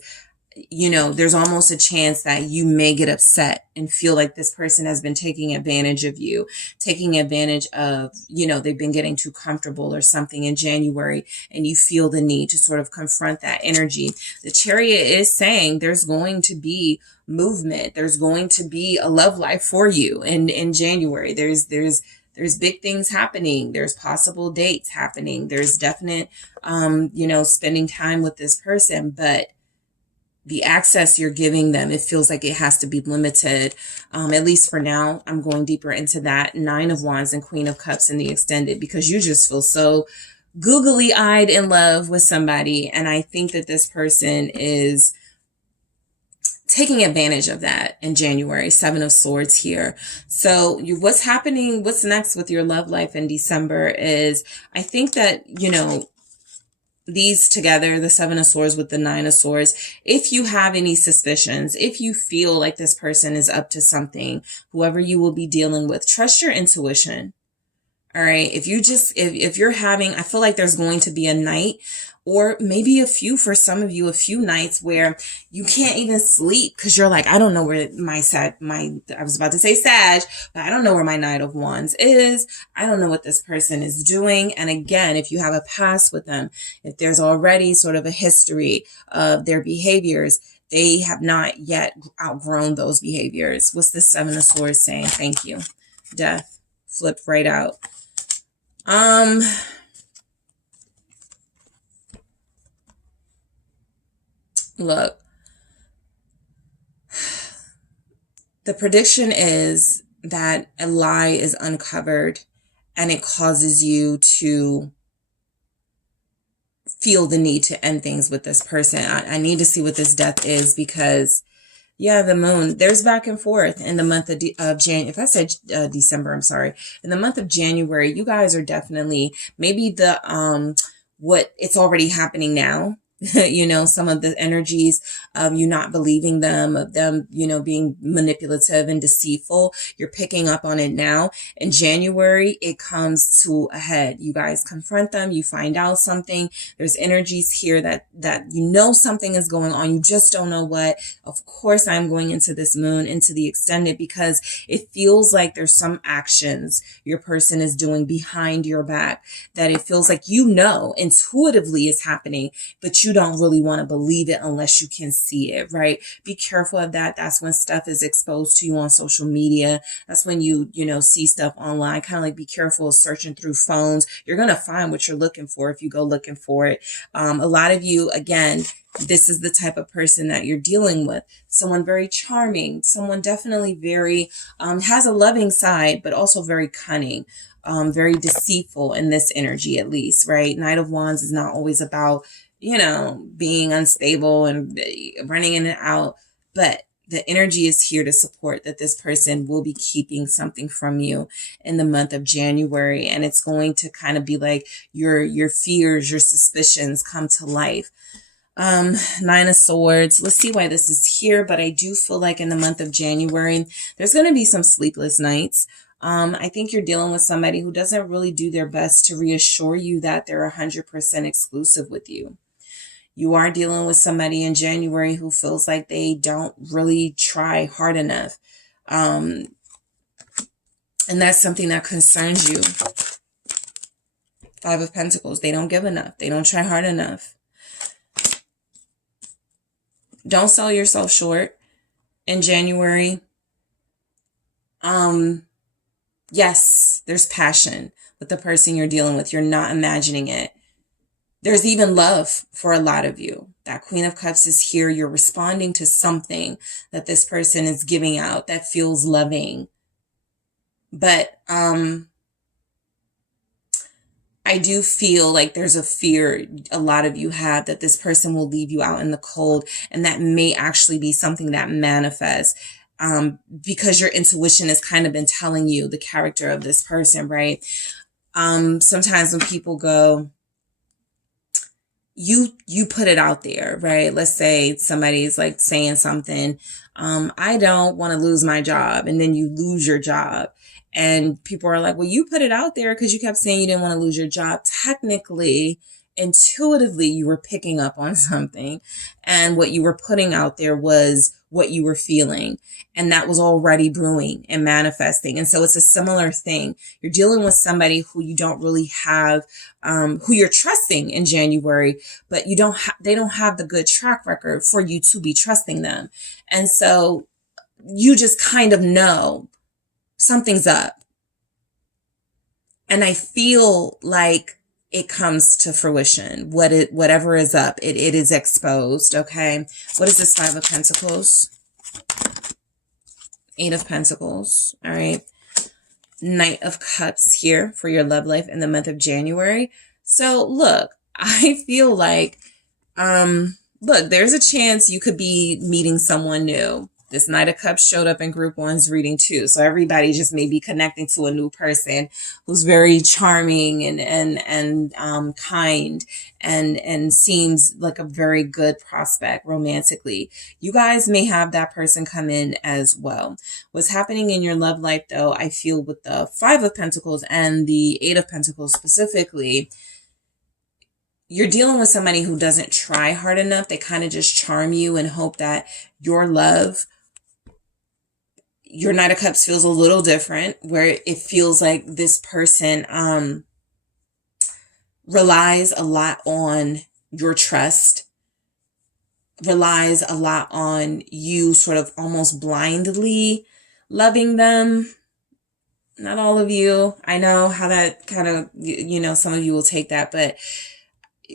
there's almost a chance that you may get upset and feel like this person has been taking advantage of you, taking advantage of, they've been getting too comfortable or something in January, and you feel the need to sort of confront that energy. The Chariot is saying there's going to be movement. There's going to be a love life for you in January. There's big things happening. There's possible dates happening. There's definite, spending time with this person, but the access you're giving them, it feels like it has to be limited, at least for now. I'm going deeper into that. Nine of Wands and Queen of Cups in the extended, because you just feel so googly-eyed in love with somebody. And I think that this person is taking advantage of that in January. Seven of Swords here. So what's happening, what's next with your love life in December is, I think that, these together, the Seven of Swords with the Nine of Swords, if you have any suspicions, if you feel like this person is up to something, whoever you will be dealing with, trust your intuition. All right. If you're having, I feel like there's going to be a night, or maybe for some of you, a few nights where you can't even sleep because you're like, I don't know where I was about to say Sag, but I don't know where my Knight of Wands is. I don't know what this person is doing. And again, if you have a past with them, if there's already sort of a history of their behaviors, they have not yet outgrown those behaviors. What's the Seven of Swords saying? Thank you. Death. Flipped right out. Look, the prediction is that a lie is uncovered and it causes you to feel the need to end things with this person. I need to see what this death is, because yeah, the moon, there's back and forth in the month of January. If I said December, I'm sorry. In the month of January, you guys are definitely, maybe what it's already happening now. You know, some of the energies of you not believing them, of them, you know, being manipulative and deceitful. You're picking up on it now. In January, it comes to a head. You guys confront them. You find out something. There's energies here that you know something is going on. You just don't know what. Of course, I'm going into this moon, into the extended, because it feels like there's some actions your person is doing behind your back that it feels like, you know, intuitively is happening, but you don't really want to believe it unless you can see it, right? Be careful of that. That's when stuff is exposed to you on social media. That's when you know, see stuff online. Kind of like, be careful of searching through phones. You're going to find what you're looking for if you go looking for it. A lot of you, again, this is the type of person that you're dealing with. Someone very charming, someone definitely very, has a loving side, but also very cunning. Very deceitful in this energy, at least, right? Knight of Wands is not always about, you know, being unstable and running in and out, but the energy is here to support that this person will be keeping something from you in the month of January. And it's going to kind of be like your fears, your suspicions come to life. Nine of Swords. Let's see why this is here. But I do feel like in the month of January, there's going to be some sleepless nights. I think you're dealing with somebody who doesn't really do their best to reassure you that they're 100% exclusive with you. You are dealing with somebody in January who feels like they don't really try hard enough. And that's something that concerns you. Five of Pentacles. They don't give enough. They don't try hard enough. Don't sell yourself short in January. Yes, there's passion with the person you're dealing with. You're not imagining it. There's even love for a lot of you. That Queen of Cups is here. You're responding to something that this person is giving out that feels loving. But I do feel like there's a fear a lot of you have that this person will leave you out in the cold, and that may actually be something that manifests. Because your intuition has kind of been telling you the character of this person, right? Sometimes when people go, you put it out there, right? Let's say somebody's like saying something, I don't want to lose my job. And then you lose your job. And people are like, well, you put it out there because you kept saying you didn't want to lose your job. Technically, intuitively, you were picking up on something. And what you were putting out there was what you were feeling. And that was already brewing and manifesting. And so it's a similar thing. You're dealing with somebody who you don't really have, who you're trusting in January, but they don't have the good track record for you to be trusting them. And so you just kind of know something's up. And I feel like it comes to fruition. Whatever is up, it is exposed. Okay. What is this Five of Pentacles? Eight of Pentacles. All right. Knight of Cups here for your love life in the month of January. So look, I feel like, look, there's a chance you could be meeting someone new. This Knight of Cups showed up in group one's reading too. So everybody just may be connecting to a new person who's very charming and kind and seems like a very good prospect romantically. You guys may have that person come in as well. What's happening in your love life though, I feel with the Five of Pentacles and the Eight of Pentacles specifically, you're dealing with somebody who doesn't try hard enough. They kind of just charm you and hope that your Knight of Cups feels a little different, where it feels like this person relies a lot on your trust, relies a lot on you sort of almost blindly loving them. Not all of you. I know how that kind of, some of you will take that, but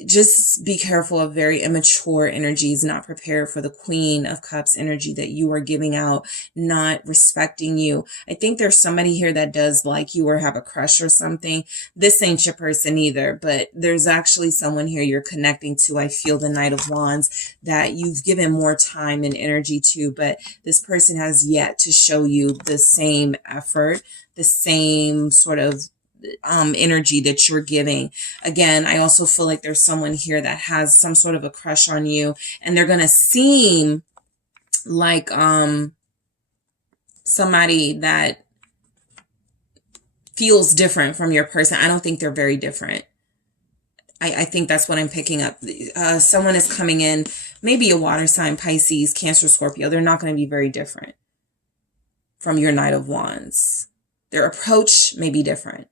just be careful of very immature energies, not prepared for the Queen of Cups energy that you are giving out, not respecting you. I think there's somebody here that does like you or have a crush or something. This ain't your person either, but there's actually someone here you're connecting to. I feel the Knight of Wands that you've given more time and energy to, but this person has yet to show you the same effort, the same sort of energy that you're giving. Again, I also feel like there's someone here that has some sort of a crush on you, and they're going to seem like somebody that feels different from your person. I don't think they're very different. I think that's what I'm picking up. Someone is coming in, maybe a water sign, Pisces, Cancer, Scorpio. They're not going to be very different from your Knight of Wands. Their approach may be different.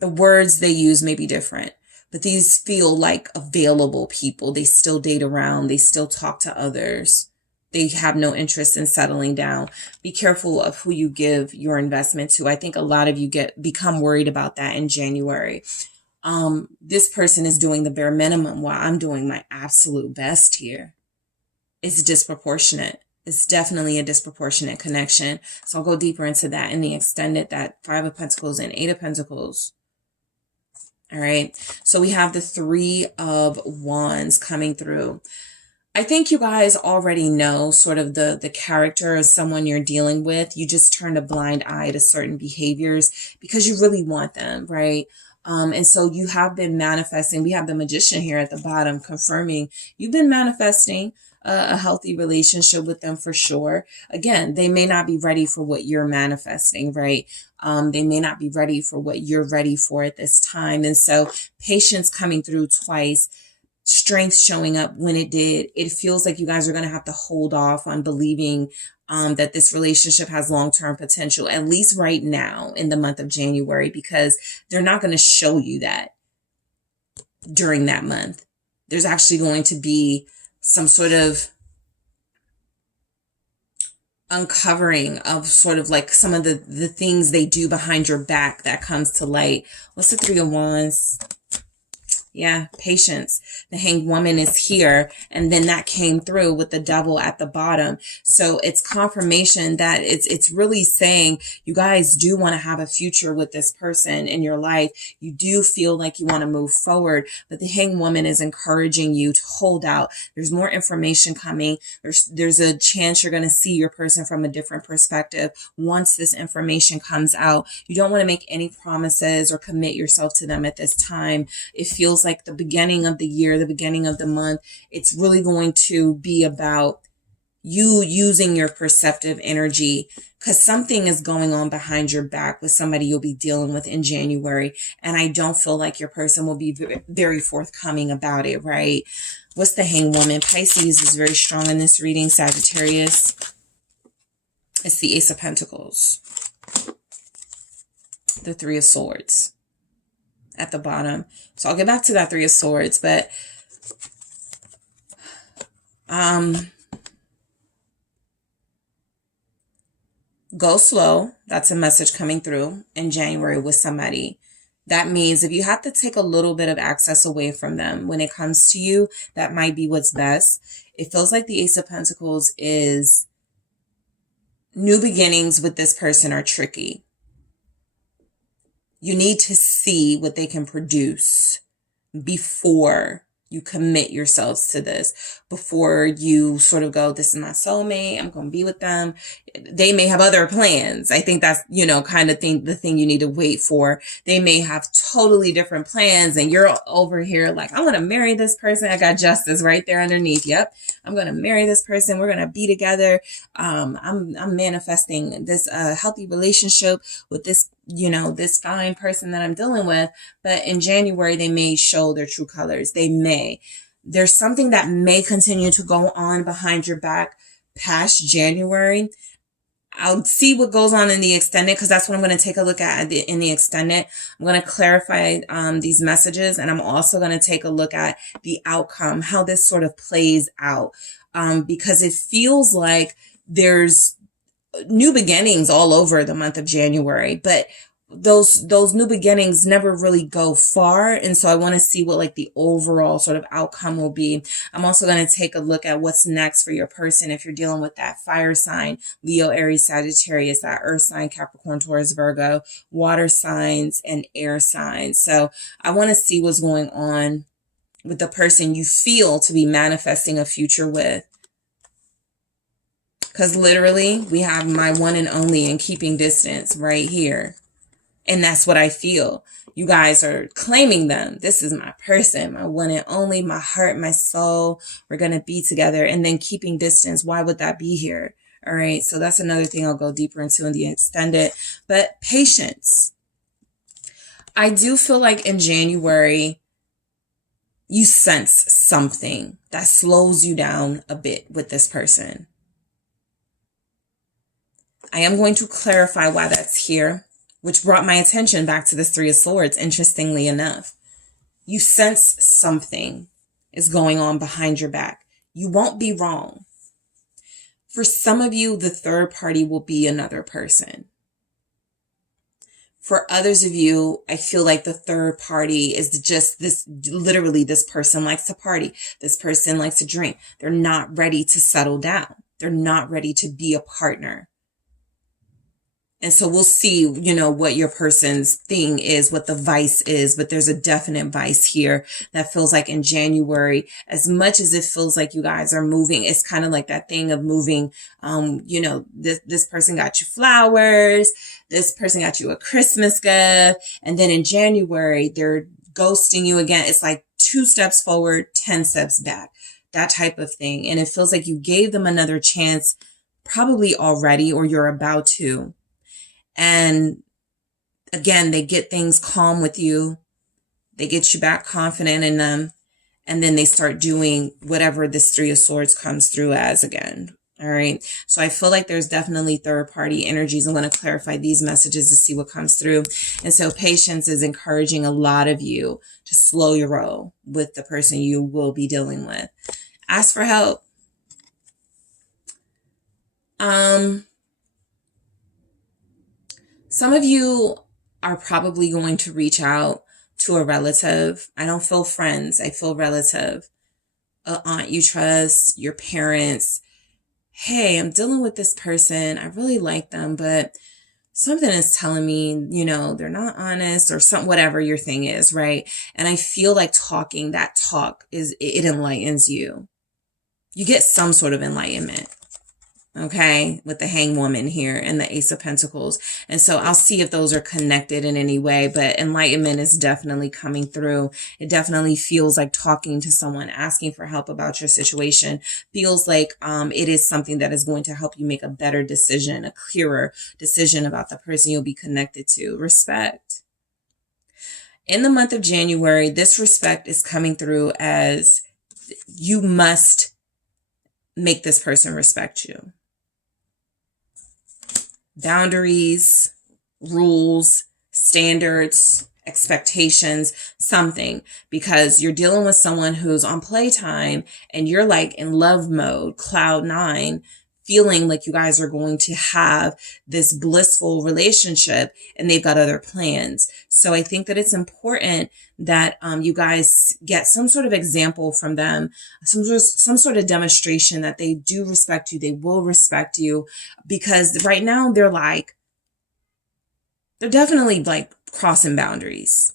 The words they use may be different, but these feel like available people. They still date around. They still talk to others. They have no interest in settling down. Be careful of who you give your investment to. I think a lot of you become worried about that in January. This person is doing the bare minimum while I'm doing my absolute best here. It's disproportionate. It's definitely a disproportionate connection. So I'll go deeper into that in the extended, that 5 of Pentacles and 8 of Pentacles. All right. So we have the 3 of Wands coming through. I think you guys already know sort of the character of someone you're dealing with. You just turned a blind eye to certain behaviors because you really want them, right? And so you have been manifesting. We have the Magician here at the bottom confirming you've been manifesting a healthy relationship with them for sure. Again, they may not be ready for what you're manifesting, right? They may not be ready for what you're ready for at this time. And so patience coming through twice, strength showing up when it did. It feels like you guys are going to have to hold off on believing that this relationship has long-term potential, at least right now in the month of January, because they're not going to show you that during that month. There's actually going to be some sort of uncovering of sort of like some of the things they do behind your back that comes to light. What's the 3 of Wands? Yeah, patience. The Hanged Woman is here, and then that came through with the Devil at the bottom. So it's confirmation that it's really saying you guys do want to have a future with this person in your life. You do feel like you want to move forward, but the Hanged Woman is encouraging you to hold out. There's more information coming. There's a chance you're going to see your person from a different perspective once this information comes out. You don't want to make any promises or commit yourself to them at this time. It feels like the beginning of the year, the beginning of the month, it's really going to be about you using your perceptive energy, because something is going on behind your back with somebody you'll be dealing with in January. And I don't feel like your person will be very forthcoming about it, right? What's the Hanged Woman? Pisces is very strong in this reading. Sagittarius. It's the Ace of Pentacles. The 3 of Swords at the bottom. So I'll get back to that 3 of Swords, but go slow. That's a message coming through in January with somebody. That means if you have to take a little bit of access away from them when it comes to you, that might be what's best. It feels like the Ace of Pentacles is new beginnings with this person are tricky. You need to see what they can produce before you commit yourselves to this, before you sort of go, this is my soulmate, I'm going to be with them. They may have other plans. I think that's, kind of the thing you need to wait for. They may have totally different plans and you're over here like, I want to marry this person. I got Justice right there underneath. Yep. I'm going to marry this person. We're going to be together. I'm manifesting this healthy relationship with this, this fine person that I'm dealing with. But in January, they may show their true colors. They may. There's something that may continue to go on behind your back past January. I'll see what goes on in the extended, because that's what I'm going to take a look at in the extended. I'm going to clarify these messages, and I'm also going to take a look at the outcome, how this sort of plays out, because it feels like there's new beginnings all over the month of January, but those new beginnings never really go far. And so I want to see what like the overall sort of outcome will be. I'm also going to take a look at what's next for your person. If you're dealing with that fire sign, Leo, Aries, Sagittarius, that earth sign, Capricorn, Taurus, Virgo, water signs, and air signs. So I want to see what's going on with the person you feel to be manifesting a future with. Because literally we have my one and only and keeping distance right here. And that's what I feel. You guys are claiming them. This is my person, my one and only, my heart, my soul. We're going to be together. And then keeping distance. Why would that be here? All right. So that's another thing I'll go deeper into in the extended. But patience. I do feel like in January, you sense something that slows you down a bit with this person. I am going to clarify why that's here, which brought my attention back to this Three of Swords, interestingly enough. You sense something is going on behind your back. You won't be wrong. For some of you, the third party will be another person. For others of you, I feel like the third party is just this, literally this person likes to party. This person likes to drink. They're not ready to settle down. They're not ready to be a partner. And so we'll see, you know, what your person's thing is, what the vice is, but there's a definite vice here that feels like in January, as much as it feels like you guys are moving, it's kind of like that thing of moving. You know, this person got you flowers, this person got you a Christmas gift, and then in January, they're ghosting you again. It's like 2 steps forward, 10 steps back, that type of thing. And it feels like you gave them another chance probably already, or you're about to. And again, they get things calm with you. They get you back confident in them. And then they start doing whatever this Three of Swords comes through as again. All right. So I feel like there's definitely third party energies. I'm going to clarify these messages to see what comes through. And so patience is encouraging a lot of you to slow your roll with the person you will be dealing with. Ask for help. Some of you are probably going to reach out to a relative. I don't feel friends. I feel relative. An aunt you trust, your parents. Hey, I'm dealing with this person. I really like them, but something is telling me, you know, they're not honest or something, whatever your thing is, right? And I feel like talking, that talk it enlightens you. You get some sort of enlightenment. Okay, with the Hanged Woman here and the Ace of Pentacles. And so I'll see if those are connected in any way, but enlightenment is definitely coming through. It definitely feels like talking to someone, asking for help about your situation. Feels like it is something that is going to help you make a better decision, a clearer decision about the person you'll be connected to. Respect. In the month of January, this respect is coming through as you must make this person respect you. Boundaries, rules, standards, expectations, something, because you're dealing with someone who's on playtime and you're like in love mode, cloud 9, feeling like you guys are going to have this blissful relationship and they've got other plans. So I think that it's important that you guys get some sort of example from them, some sort of demonstration that they do respect you, they will respect you, because right now they're definitely like crossing boundaries.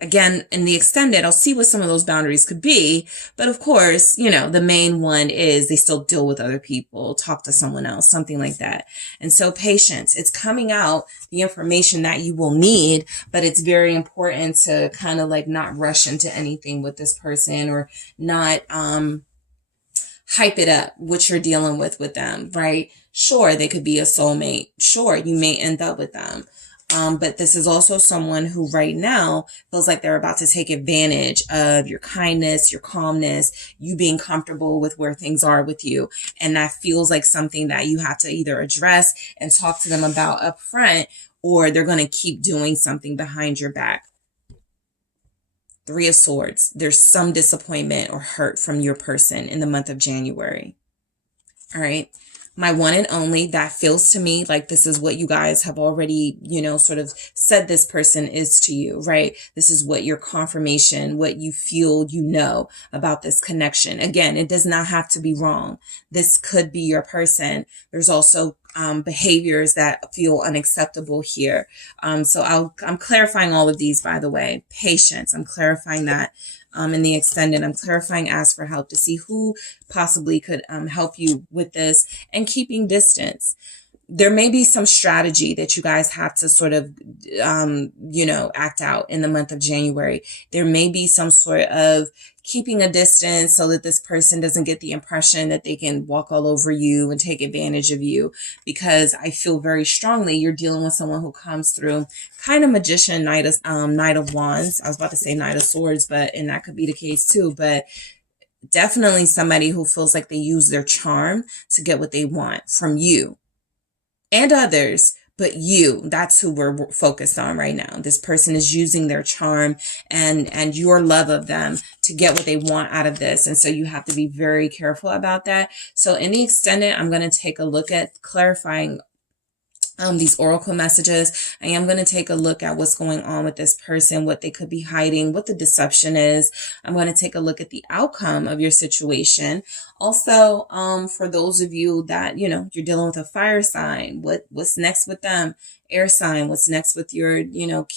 Again, in the extended, I'll see what some of those boundaries could be. But of course, you know, the main one is they still deal with other people, talk to someone else, something like that. And so patience, it's coming out, the information that you will need, but it's very important to kind of like not rush into anything with this person or not hype it up, what you're dealing with them, right? Sure, they could be a soulmate. Sure, you may end up with them. But this is also someone who right now feels like they're about to take advantage of your kindness, your calmness, you being comfortable with where things are with you. And that feels like something that you have to either address and talk to them about up front, or they're going to keep doing something behind your back. Three of Swords. There's some disappointment or hurt from your person in the month of January. All right. my one and only. That feels to me like this is what you guys have already, you know, sort of said this person is to you, right? This is what your confirmation, what you feel, you know, about this connection. Again, it does not have to be wrong. This could be your person. There's also behaviors that feel unacceptable here. So I'm clarifying all of these, by the way. Patience. I'm clarifying that. In the extended, I'm clarifying ask for help to see who possibly could help you with this, and keeping distance. There may be some strategy that you guys have to sort of, you know, act out in the month of January. There may be some sort of keeping a distance so that this person doesn't get the impression that they can walk all over you and take advantage of you, because I feel very strongly you're dealing with someone who comes through kind of magician, Knight of Wands. I was about to say Knight of Swords, and that could be the case too, but definitely somebody who feels like they use their charm to get what they want from you and others, but you, that's who we're focused on right now. This person is using their charm and your love of them to get what they want out of this. And so you have to be very careful about that. So in the extended, I'm going to take a look at clarifying these oracle messages. I am going to take a look at what's going on with this person, what they could be hiding, what the deception is. I'm going to take a look at the outcome of your situation. Also, for those of you that, you know, you're dealing with a fire sign, what's next with them? Air sign, what's next with your, you know,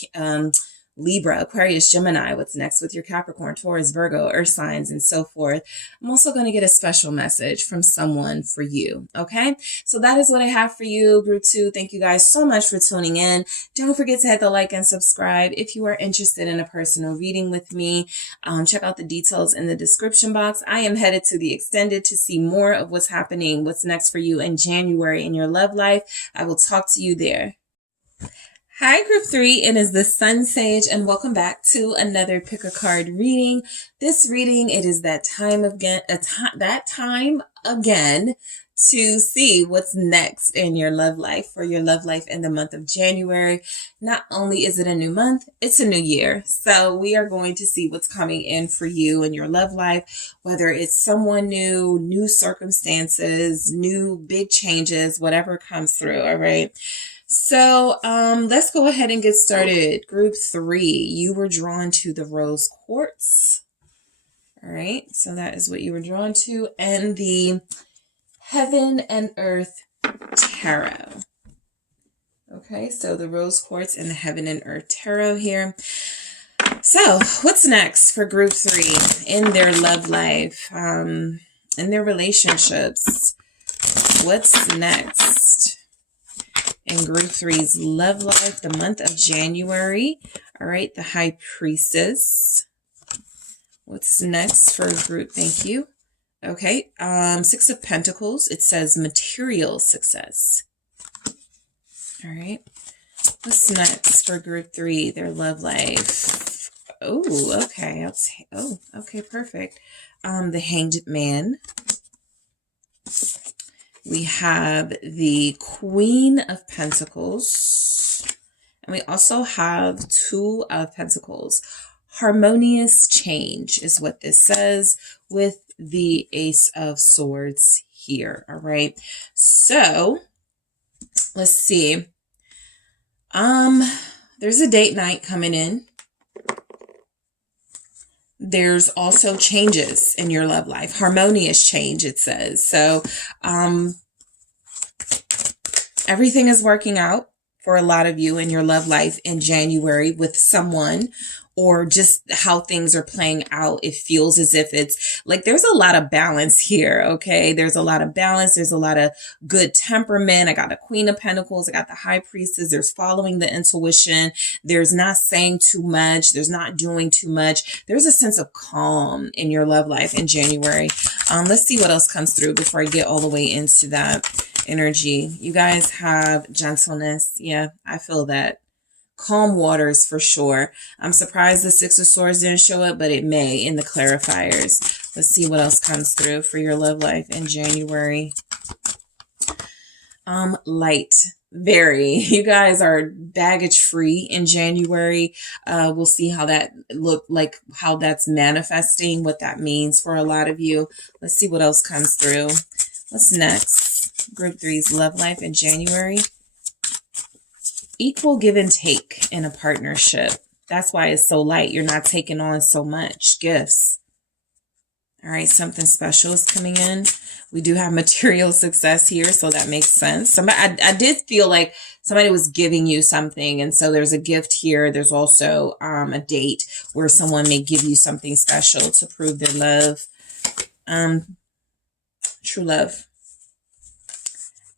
Libra, Aquarius, Gemini, what's next with your Capricorn, Taurus, Virgo, earth signs, and so forth. I'm also going to get a special message from someone for you. Okay. So that is what I have for you, group 2. Thank you guys so much for tuning in. Don't forget to hit the like and subscribe. If you are interested in a personal reading with me, check out the details in the description box. I am headed to the extended to see more of what's happening, what's next for you in January in your love life. I will talk to you there. Hi, group 3. It is the SunSage, and welcome back to another pick a card reading. This reading, it is that time again to see what's next in your love life, for your love life in the month of January. Not only is it a new month, it's a new year. So we are going to see what's coming in for you in your love life, whether it's someone new, new circumstances, new big changes, whatever comes through. All right. So let's go ahead and get started. Group 3, you were drawn to the rose quartz. All right, so that is what you were drawn to, and the Heaven and Earth Tarot. Okay, so the rose quartz and the Heaven and Earth Tarot here. So what's next for group 3 in their love life, in their relationships? What's next in group 3's love life, the month of January? All right, the High Priestess. What's next for group? Thank you. Okay, 6 of Pentacles. It says material success. All right. What's next for group 3, their love life? Oh, okay. Okay, perfect. The Hanged Man. We have the Queen of Pentacles. And we also have 2 of Pentacles. Harmonious change is what this says, with the Ace of Swords here. All right. So let's see. There's a date night coming in. There's also changes in your love life. Harmonious change, it says. So, everything is working out for a lot of you in your love life in January with someone, or just how things are playing out. It feels as if it's like there's a lot of balance here, okay? There's a lot of balance. There's a lot of good temperament. I got the Queen of Pentacles. I got the High Priestess. There's following the intuition. There's not saying too much. There's not doing too much. There's a sense of calm in your love life in January. Let's see what else comes through before I get all the way into that energy. You guys have gentleness. Yeah, I feel that. Calm waters for sure. I'm surprised the 6 of Swords didn't show up, but it may in the clarifiers. Let's see what else comes through for your love life in January. Light. Very. You guys are baggage free in January. We'll see how that how that's manifesting, what that means for a lot of you. Let's see what else comes through. What's next? Group 3's love life in January. Equal give and take in a partnership. That's why it's so light. You're not taking on so much gifts. All right, something special is coming in. We do have material success here, so that makes sense. I did feel like somebody was giving you something, and so there's a gift here. There's also a date where someone may give you something special to prove their love. True love.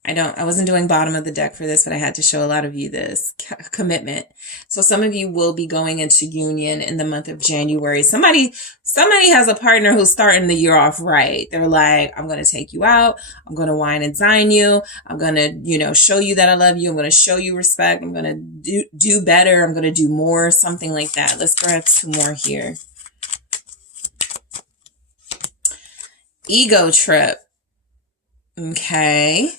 I wasn't doing bottom of the deck for this, but I had to show a lot of you this commitment. So some of you will be going into union in the month of January. Somebody has a partner who's starting the year off right. They're like, I'm going to take you out. I'm going to wine and dine you. I'm going to, show you that I love you. I'm going to show you respect. I'm going to do better. I'm going to do more, something like that. Let's grab 2 more here. Ego trip. Okay.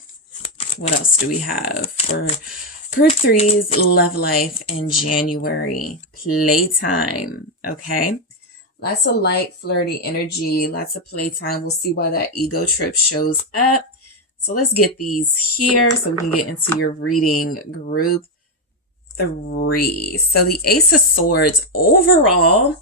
What else do we have for Group 3's love life in January? Playtime. Okay. Lots of light, flirty energy. Lots of playtime. We'll see why that ego trip shows up. So let's get these here so we can get into your reading, Group 3. So the Ace of Swords overall,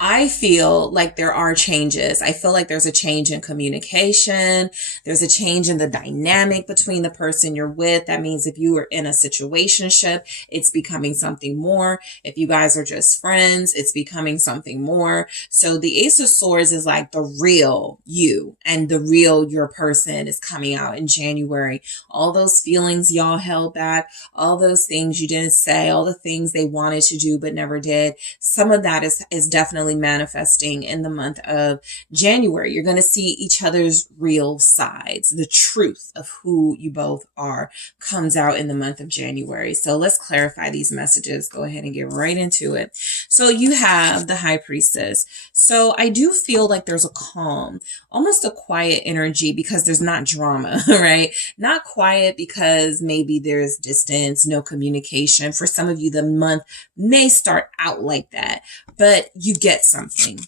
I feel like there are changes. I feel like there's a change in communication. There's a change in the dynamic between the person you're with. That means if you are in a situationship, it's becoming something more. If you guys are just friends, it's becoming something more. So the Ace of Swords is like the real you, and the real your person is coming out in January. All those feelings y'all held back, all those things you didn't say, all the things they wanted to do but never did. Some of that is definitely manifesting in the month of January. You're going to see each other's real sides. The truth of who you both are comes out in the month of January. So let's clarify these messages. Go ahead and get right into it. So you have the High Priestess. So I do feel like there's a calm, almost a quiet energy because there's not drama, right? Not quiet because maybe there's distance, no communication. For some of you, the month may start out like that, but you get something,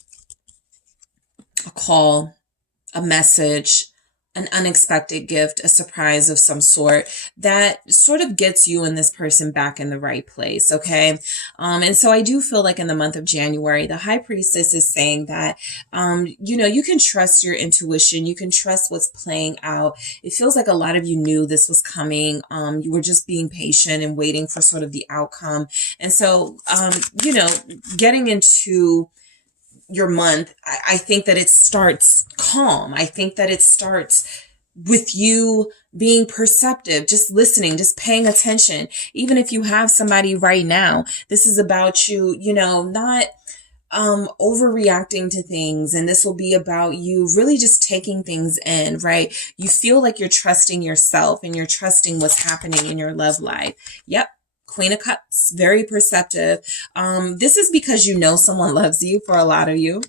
a call, a message, an unexpected gift, a surprise of some sort that sort of gets you and this person back in the right place. Okay. And so I do feel like in the month of January, the High Priestess is saying that, you can trust your intuition. You can trust what's playing out. It feels like a lot of you knew this was coming. You were just being patient and waiting for sort of the outcome. And so, getting into your month, I think that it starts calm. I think that it starts with you being perceptive, just listening, just paying attention. Even if you have somebody right now, this is about you, not overreacting to things. And this will be about you really just taking things in, right? You feel like you're trusting yourself and you're trusting what's happening in your love life. Yep. Queen of Cups, very perceptive. This is because you know someone loves you for a lot of you.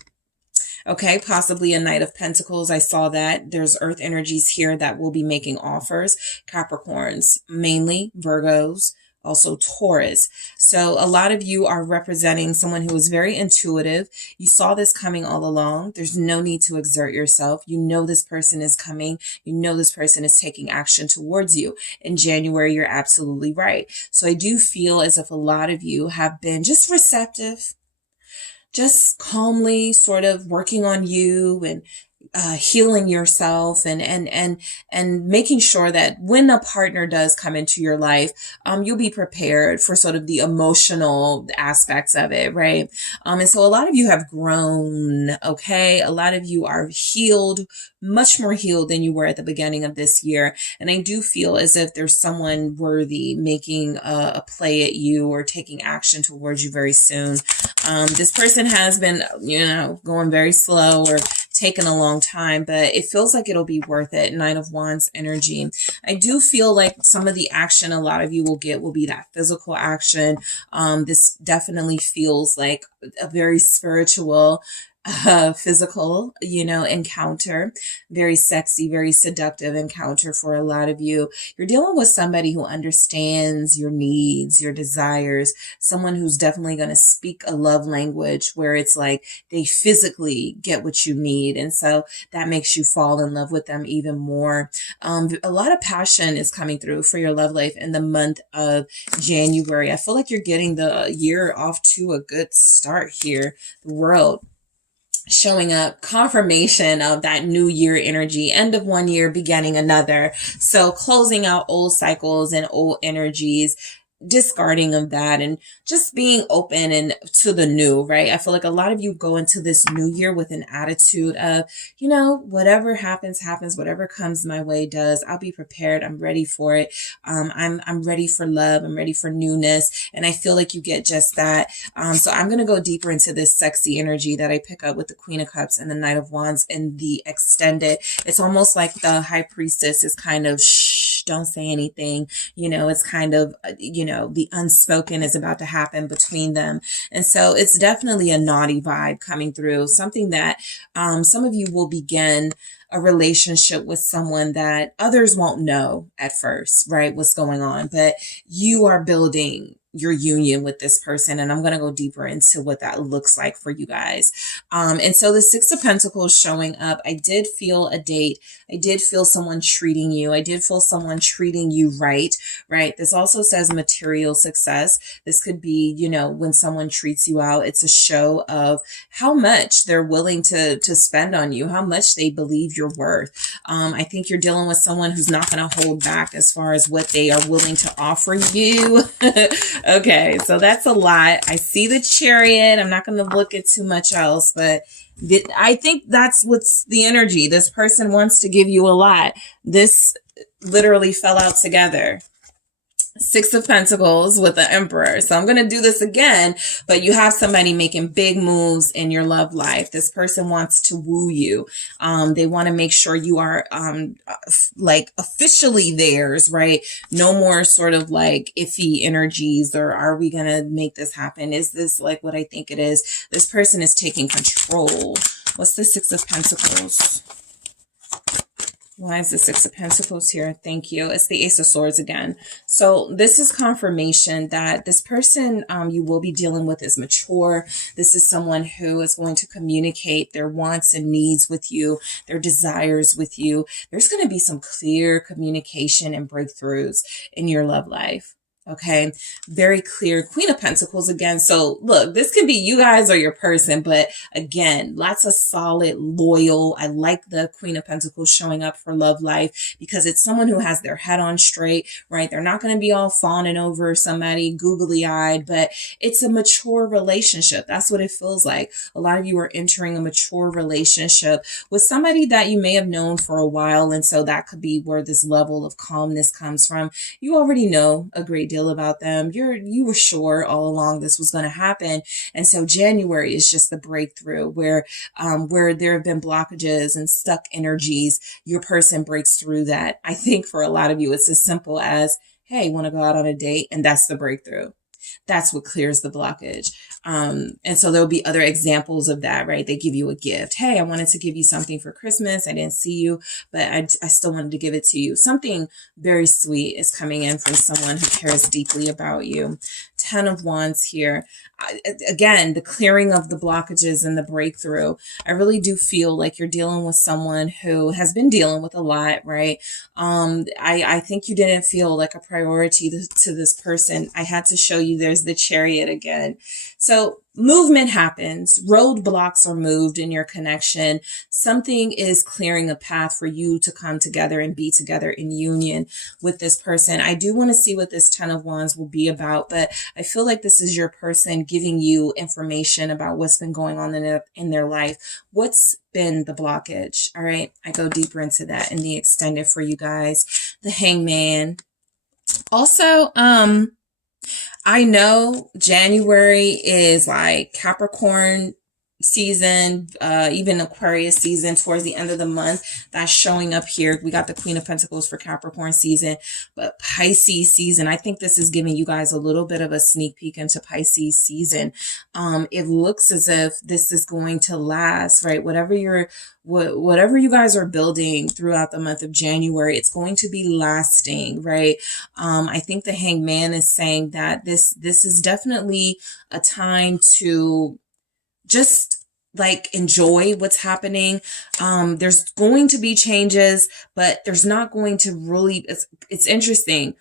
Okay, possibly a Knight of Pentacles. I saw that. There's earth energies here that will be making offers. Capricorns, mainly Virgos, also Taurus. So a lot of you are representing someone who is very intuitive. You saw this coming all along. There's no need to exert yourself. You know this person is coming. You know this person is taking action towards you. In January, you're absolutely right. So I do feel as if a lot of you have been just receptive, just calmly sort of working on you and healing yourself and making sure that when a partner does come into your life, you'll be prepared for sort of the emotional aspects of it, right? And so a lot of you have grown, okay? A lot of you are healed, much more healed than you were at the beginning of this year. And I do feel as if there's someone worthy making a play at you or taking action towards you very soon. This person has been, going very slow or taken a long time, but it feels like it'll be worth it. Nine of Wands energy. I do feel like some of the action a lot of you will get will be that physical action. This definitely feels like a very spiritual physical, encounter, very sexy, very seductive encounter for a lot of you. You're dealing with somebody who understands your needs, your desires, someone who's definitely going to speak a love language where it's like they physically get what you need. And so that makes you fall in love with them even more. A lot of passion is coming through for your love life in the month of January. I feel like you're getting the year off to a good start here. The World showing up, confirmation of that new year energy, end of one year, beginning another. So closing out old cycles and old energies, discarding of that, and just being open and to the new, right? I feel like a lot of you go into this new year with an attitude of, whatever happens, whatever comes my way does. I'll be prepared. I'm ready for it. I'm ready for love. I'm ready for newness. And I feel like you get just that. So I'm going to go deeper into this sexy energy that I pick up with the Queen of Cups and the Knight of Wands and the extended. It's almost like the High Priestess is kind of don't say anything. It's kind of, the unspoken is about to happen between them. And so it's definitely a naughty vibe coming through, something that some of you will begin a relationship with someone that others won't know at first, right? What's going on, but you are building your union with this person. And I'm going to go deeper into what that looks like for you guys. And so the Six of Pentacles showing up, I did feel a date. I did feel someone treating you. I did feel someone treating you right? This also says material success. This could be, when someone treats you out, it's a show of how much they're willing to spend on you, how much they believe you're worth. I think you're dealing with someone who's not going to hold back as far as what they are willing to offer you. Okay, so that's a lot. I see the Chariot. I'm not going to look at too much else, but I think that's what's the energy. This person wants to give you a lot. This literally fell out together. Six of Pentacles with the Emperor. So I'm going to do this again, but you have somebody making big moves in your love life. This person wants to woo you. They want to make sure you are, like officially theirs, right? No more sort of like iffy energies or are we going to make this happen? Is this like what I think it is? This person is taking control. What's the Six of Pentacles? Why is the Six of Pentacles here? Thank you. It's the Ace of Swords again. So this is confirmation that this person you will be dealing with is mature. This is someone who is going to communicate their wants and needs with you, their desires with you. There's going to be some clear communication and breakthroughs in your love life. Okay, very clear. Queen of Pentacles again. So look, this can be you guys or your person, but again, lots of solid, loyal. I like the Queen of Pentacles showing up for love life because it's someone who has their head on straight, right? They're not going to be all fawning over somebody googly eyed, but it's a mature relationship. That's what it feels like. A lot of you are entering a mature relationship with somebody that you may have known for a while. And so that could be where this level of calmness comes from. You already know a great deal about them. You were sure all along this was going to happen. And so January is just the breakthrough where there have been blockages and stuck energies. Your person breaks through that. I think for a lot of you, it's as simple as, hey, want to go out on a date? And that's the breakthrough. That's what clears the blockage. And so there'll be other examples of that, right? They give you a gift. Hey, I wanted to give you something for Christmas. I didn't see you, but I still wanted to give it to you. Something very sweet is coming in from someone who cares deeply about you. 10 of Wands here. Again, the clearing of the blockages and the breakthrough. I really do feel like you're dealing with someone who has been dealing with a lot, right? I think you didn't feel like a priority to this person. I had to show you there's the Chariot again. So movement happens. Roadblocks are moved in your connection. Something is clearing a path for you to come together and be together in union with this person. I do want to see what this 10 of Wands will be about, but I feel like this is your person giving you information about what's been going on in their life. What's been the blockage? All right. I go deeper into that in the extended for you guys. The Hangman. Also, I know January is like Capricorn season, even Aquarius season towards the end of the month. That's showing up here. We got the Queen of Pentacles for Capricorn season, but Pisces season, I think this is giving you guys a little bit of a sneak peek into Pisces season. It looks as if this is going to last, right? Whatever you guys are building throughout the month of January, it's going to be lasting, right? I think the Hangman is saying that this is definitely a time to just like enjoy what's happening. There's going to be changes, but there's not going to really, it's interesting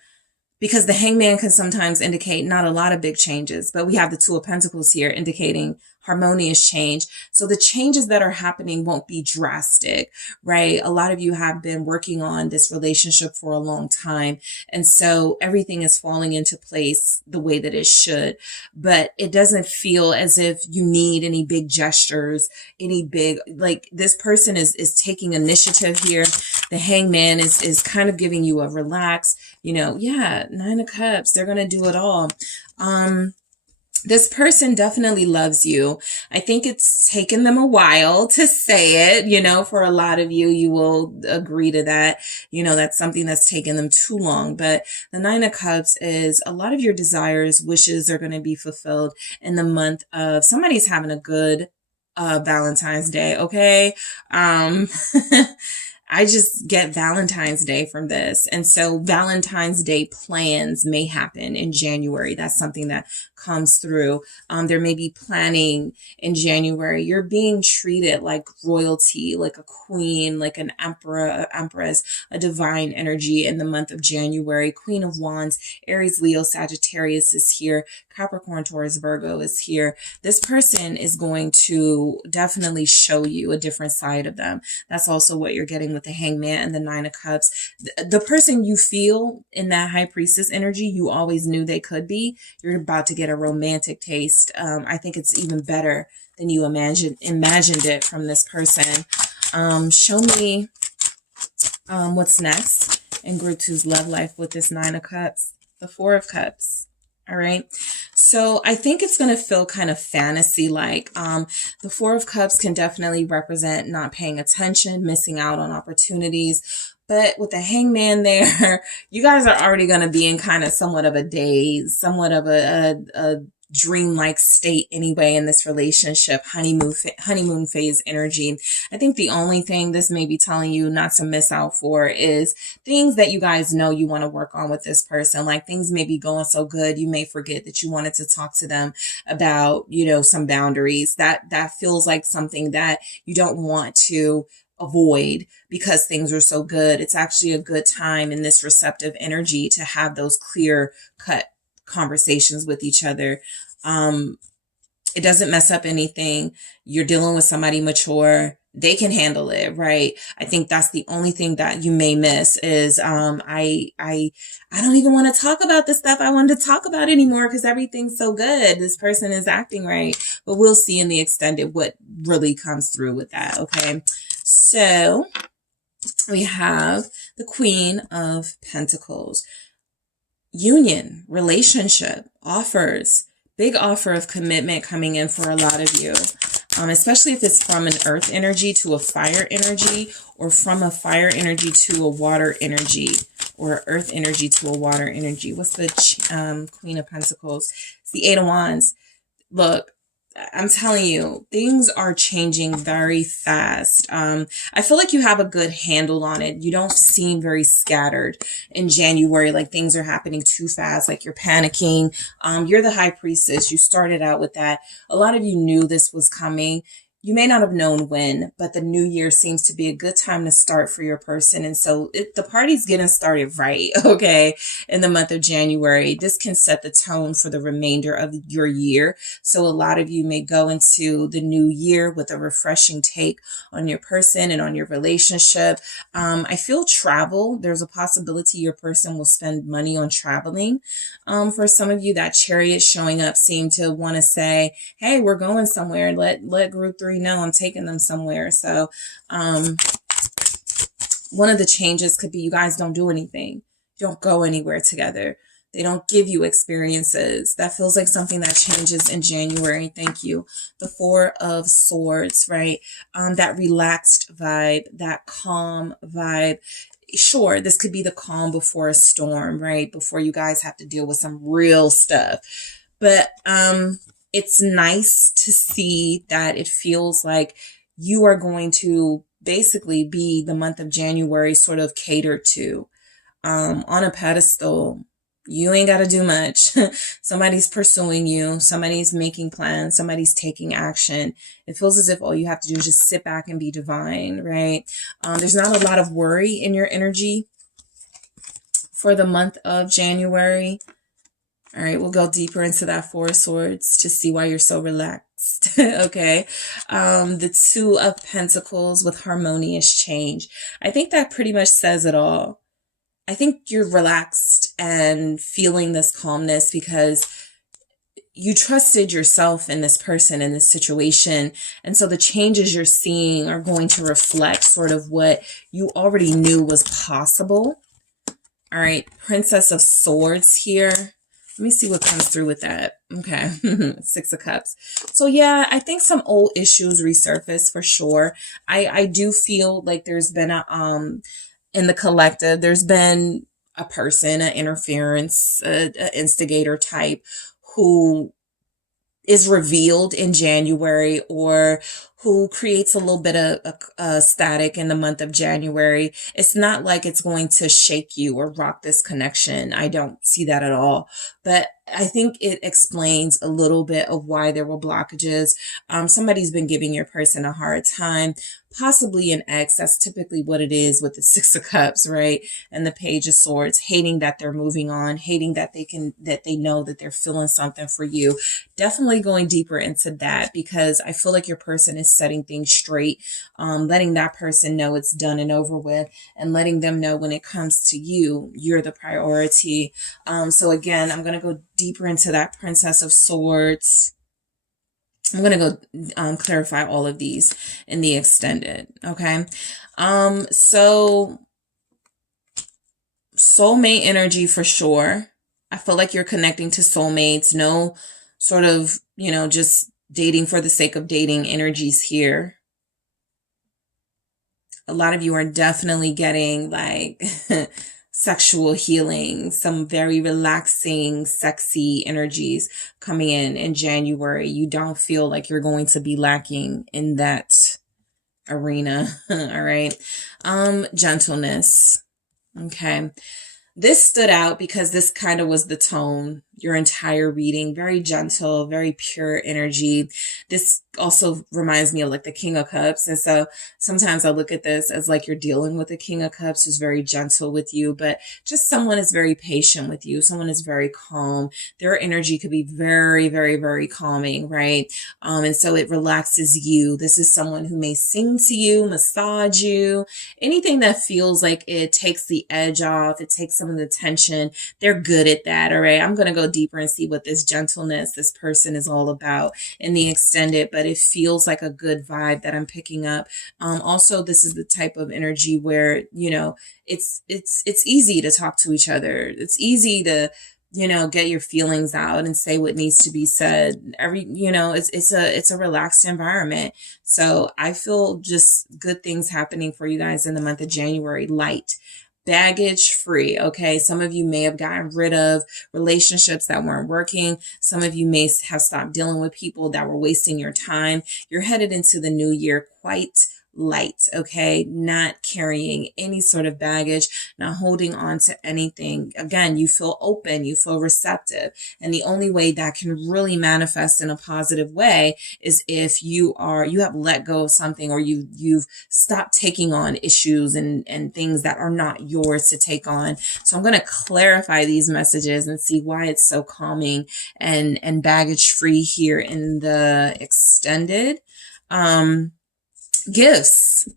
because the Hangman can sometimes indicate not a lot of big changes, but we have the Two of Pentacles here indicating harmonious change. So the changes that are happening won't be drastic, right? A lot of you have been working on this relationship for a long time. And so everything is falling into place the way that it should, but it doesn't feel as if you need any big gestures, any big, like this person is taking initiative here. The Hangman is kind of giving you a relax, yeah, Nine of Cups, they're going to do it all. This person definitely loves you. I think it's taken them a while to say it, for a lot of you, you will agree to that. That's something that's taken them too long. But the Nine of Cups is a lot of your desires, wishes are going to be fulfilled in the month of, somebody's having a good Valentine's Day, okay? I just get Valentine's Day from this. And so Valentine's Day plans may happen in January. That's something that comes through. There may be planning in January. You're being treated like royalty, like a queen, like an emperor, empress, a divine energy in the month of January. Queen of Wands, Aries, Leo, Sagittarius is here. Capricorn, Taurus, Virgo is here. This person is going to definitely show you a different side of them. That's also what you're getting with the Hangman and the Nine of Cups. The person you feel in that High Priestess energy, you always knew they could be. You're about to get a romantic taste. I think it's even better than you imagined it from this person. Show me what's next in Group 2's love life with this Nine of Cups, the Four of Cups. All right. So I think it's going to feel kind of fantasy-like. The Four of Cups can definitely represent not paying attention, missing out on opportunities. But with the Hangman there, you guys are already going to be in kind of somewhat of a daze, somewhat of a dreamlike state anyway in this relationship, honeymoon phase energy. I think the only thing this may be telling you not to miss out for is things that you guys know you want to work on with this person. Like things may be going so good, you may forget that you wanted to talk to them about, some boundaries. That feels like something that you don't want to avoid because things are so good. It's actually a good time in this receptive energy to have those clear cut conversations with each other. It doesn't mess up anything. You're dealing with somebody mature. They can handle it, right? I think that's the only thing that you may miss is, I don't even want to talk about the stuff I wanted to talk about anymore because everything's so good. This person is acting right, but we'll see in the extended what really comes through with that. Okay. So we have the Queen of Pentacles. Union, relationship, offers, big offer of commitment coming in for a lot of you, especially if it's from an earth energy to a fire energy or from a fire energy to a water energy or earth energy to a water energy. What's the Queen of Pentacles? It's the Eight of Wands. Look, I'm telling you, things are changing very fast. I feel like you have a good handle on it. You don't seem very scattered in January, like things are happening too fast, like you're panicking. You're the High Priestess. You started out with that. A lot of you knew this was coming. You may not have known when, but the new year seems to be a good time to start for your person. And so the party's getting started right, okay, in the month of January. This can set the tone for the remainder of your year. So a lot of you may go into the new year with a refreshing take on your person and on your relationship. I feel travel. There's a possibility your person will spend money on traveling. For some of you, that Chariot showing up seemed to want to say, hey, we're going somewhere. Let Group 3 know I'm taking them somewhere. So one of the changes could be you guys don't do anything. You don't go anywhere together. They don't give you experiences. That feels like something that changes in January. Thank you. The Four of Swords, right? That relaxed vibe, that calm vibe. Sure, this could be the calm before a storm, right? Before you guys have to deal with some real stuff. But it's nice to see that it feels like you are going to basically be the month of January sort of catered to, on a pedestal. You ain't got to do much. Somebody's pursuing you. Somebody's making plans. Somebody's taking action. It feels as if all you have to do is just sit back and be divine, right? There's not a lot of worry in your energy for the month of January. All right, we'll go deeper into that Four of Swords to see why you're so relaxed. Okay. The Two of Pentacles with harmonious change. I think that pretty much says it all. I think you're relaxed and feeling this calmness because you trusted yourself in this person, in this situation. And so the changes you're seeing are going to reflect sort of what you already knew was possible. All right, Princess of Swords here. Let me see what comes through with that. Okay, Six of Cups. So yeah, I think some old issues resurface for sure. I do feel like there's been in the collective, there's been a person, an interference, an instigator type who is revealed in January, or who creates a little bit of static in the month of January. It's not like it's going to shake you or rock this connection. I don't see that at all. But I think it explains a little bit of why there were blockages. Somebody's been giving your person a hard time, possibly an ex. That's typically what it is with the Six of Cups, right? And the Page of Swords, hating that they're moving on, hating that they know that they're feeling something for you. Definitely going deeper into that, because I feel like your person is setting things straight, letting that person know it's done and over with, and letting them know when it comes to you, you're the priority. So again, I'm going to go deeper into that Princess of Swords. I'm going to go clarify all of these in the extended. Okay. So soulmate energy for sure. I feel like you're connecting to soulmates. No sort of, just dating for the sake of dating energies here. A lot of you are definitely getting like sexual healing, some very relaxing, sexy energies coming in January. You don't feel like you're going to be lacking in that arena. All right. Gentleness. Okay. This stood out because this kind of was the tone, your entire reading. Very gentle, very pure energy. This also reminds me of like the King of Cups. And so sometimes I look at this as like you're dealing with the King of Cups, who's very gentle with you, but just someone is very patient with you. Someone is very calm. Their energy could be very, very, very calming, right? And so it relaxes you. This is someone who may sing to you, massage you, anything that feels like it takes the edge off. It takes some of the tension. They're good at that. All right. I'm going to go deeper and see what this gentleness, this person is all about in the extended, but it feels like a good vibe that I'm picking up. Also, this is the type of energy where, it's easy to talk to each other. It's easy to, get your feelings out and say what needs to be said. It's a relaxed environment. So I feel just good things happening for you guys in the month of January. Light. Baggage free. Okay. Some of you may have gotten rid of relationships that weren't working. Some of you may have stopped dealing with people that were wasting your time. You're headed into the new year quite light. Okay. Not carrying any sort of baggage, not holding on to anything. Again, you feel open, you feel receptive. And the only way that can really manifest in a positive way is if you have let go of something, or you've stopped taking on issues and things that are not yours to take on. So I'm going to clarify these messages and see why it's so calming and baggage free here in the extended. Gifts.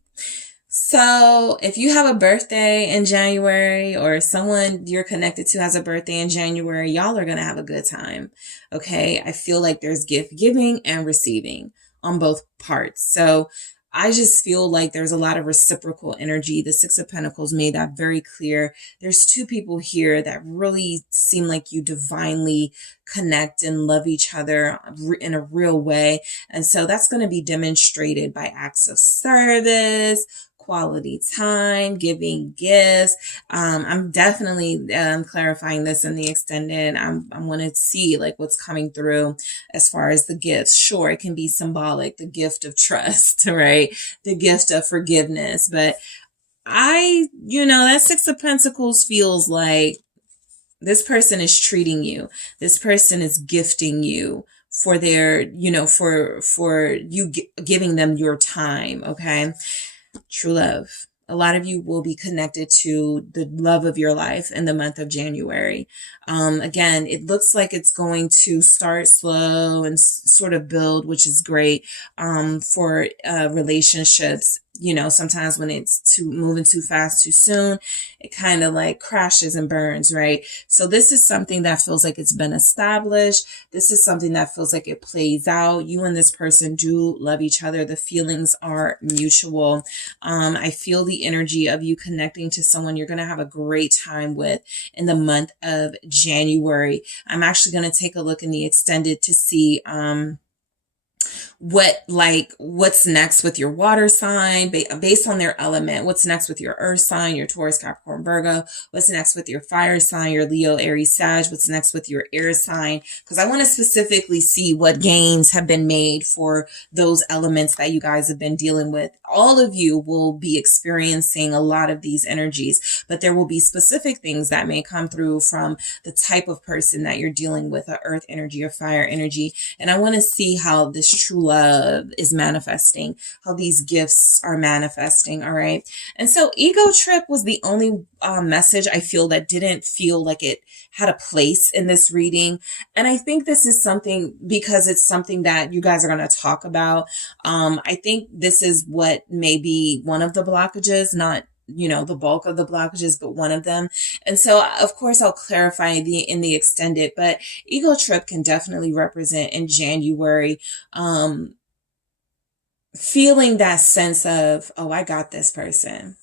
So if you have a birthday in January, or someone you're connected to has a birthday in January, y'all are going to have a good time. Okay. I feel like there's gift giving and receiving on both parts. So I just feel like there's a lot of reciprocal energy. The Six of Pentacles made that very clear. There's two people here that really seem like you divinely connect and love each other in a real way. And so that's going to be demonstrated by acts of service, quality time, giving gifts. I'm definitely clarifying this in the extended. I want to see like what's coming through as far as the gifts. Sure, it can be symbolic, the gift of trust, right? The gift of forgiveness. But that Six of Pentacles feels like this person is treating you. This person is gifting you for their, for you giving them your time. Okay. True love. A lot of you will be connected to the love of your life in the month of January. Again, it looks like it's going to start slow and sort of build, which is great for relationships. Sometimes when it's moving too fast, too soon, it kind of like crashes and burns, right? So this is something that feels like it's been established. This is something that feels like it plays out. You and this person do love each other. The feelings are mutual. I feel the energy of you connecting to someone you're going to have a great time with in the month of January. I'm actually going to take a look in the extended to see, what's next with your water sign based on their element. What's next with your earth sign, your Taurus, Capricorn, Virgo? What's next with your fire sign, your Leo, Aries, Sag? What's next with your air sign? Because I want to specifically see what gains have been made for those elements that you guys have been dealing with. All of you will be experiencing a lot of these energies, but there will be specific things that may come through from the type of person that you're dealing with, a earth energy or fire energy. And I want to see how this true love is manifesting, how these gifts are manifesting. All right. And so ego trip was the only message I feel that didn't feel like it had a place in this reading. And I think this is something because it's something that you guys are going to talk about. I think this is what may be one of the blockages, not the bulk of the blockages, but one of them. And so, of course, I'll clarify in the extended, but ego trip can definitely represent in January, feeling that sense of, oh, I got this person.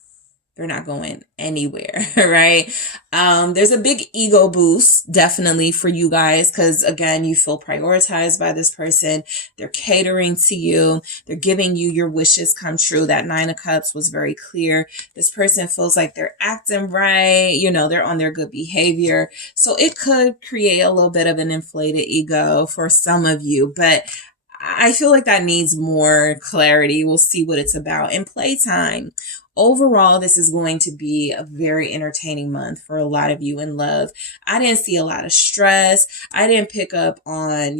They're not going anywhere, right? There's a big ego boost definitely for you guys because, again, you feel prioritized by this person. They're catering to you. They're giving you your wishes come true. That Nine of Cups was very clear. This person feels like they're acting right. They're on their good behavior. So it could create a little bit of an inflated ego for some of you, but I feel like that needs more clarity. We'll see what it's about. In playtime, overall, this is going to be a very entertaining month for a lot of you in love. I didn't see a lot of stress. I didn't pick up on,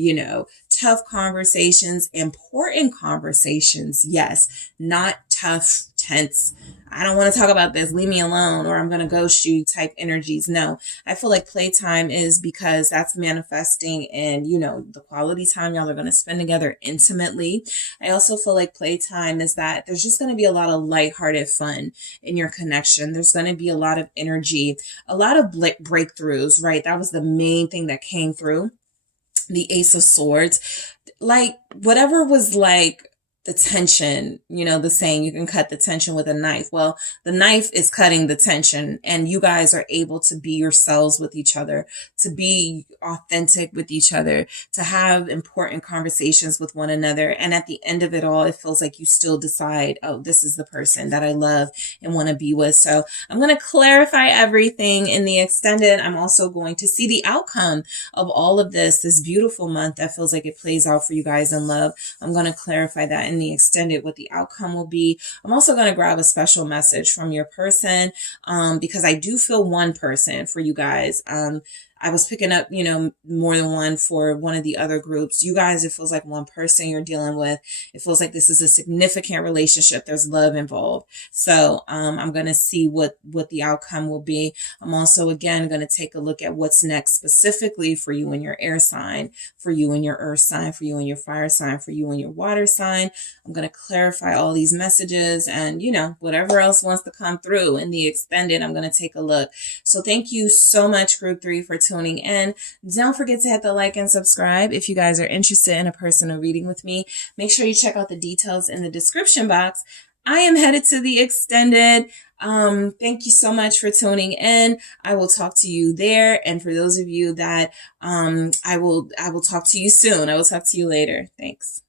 tough conversations, important conversations. Yes, not tough, tense. I don't want to talk about this. Leave me alone, or I'm going to ghost you type energies. No, I feel like playtime is because that's manifesting in, the quality time y'all are going to spend together intimately. I also feel like playtime is that there's just going to be a lot of lighthearted fun in your connection. There's going to be a lot of energy, a lot of breakthroughs, right? That was the main thing that came through. The Ace of Swords, like whatever was like the tension, the saying you can cut the tension with a knife. Well, the knife is cutting the tension and you guys are able to be yourselves with each other, to be authentic with each other, to have important conversations with one another. And at the end of it all, it feels like you still decide, oh, this is the person that I love and want to be with. So I'm going to clarify everything in the extended. I'm also going to see the outcome of all of this beautiful month that feels like it plays out for you guys in love. I'm going to clarify that in the extended, what the outcome will be. I'm also going to grab a special message from your person because I do feel one person for you guys. I was picking up, more than one for one of the other groups. You guys, it feels like one person you're dealing with. It feels like this is a significant relationship. There's love involved. So I'm going to see what the outcome will be. I'm also, again, going to take a look at what's next specifically for you and your air sign, for you and your earth sign, for you and your fire sign, for you and your water sign. I'm going to clarify all these messages and, whatever else wants to come through in the extended, I'm going to take a look. So thank you so much, Group 3, for tuning tuning in. Don't forget to hit the like and subscribe. If you guys are interested in a personal reading with me, make sure you check out the details in the description box. I am headed to the extended. Thank you so much for tuning in. I will talk to you there. And for those of you that I will talk to you soon. I will talk to you later. Thanks.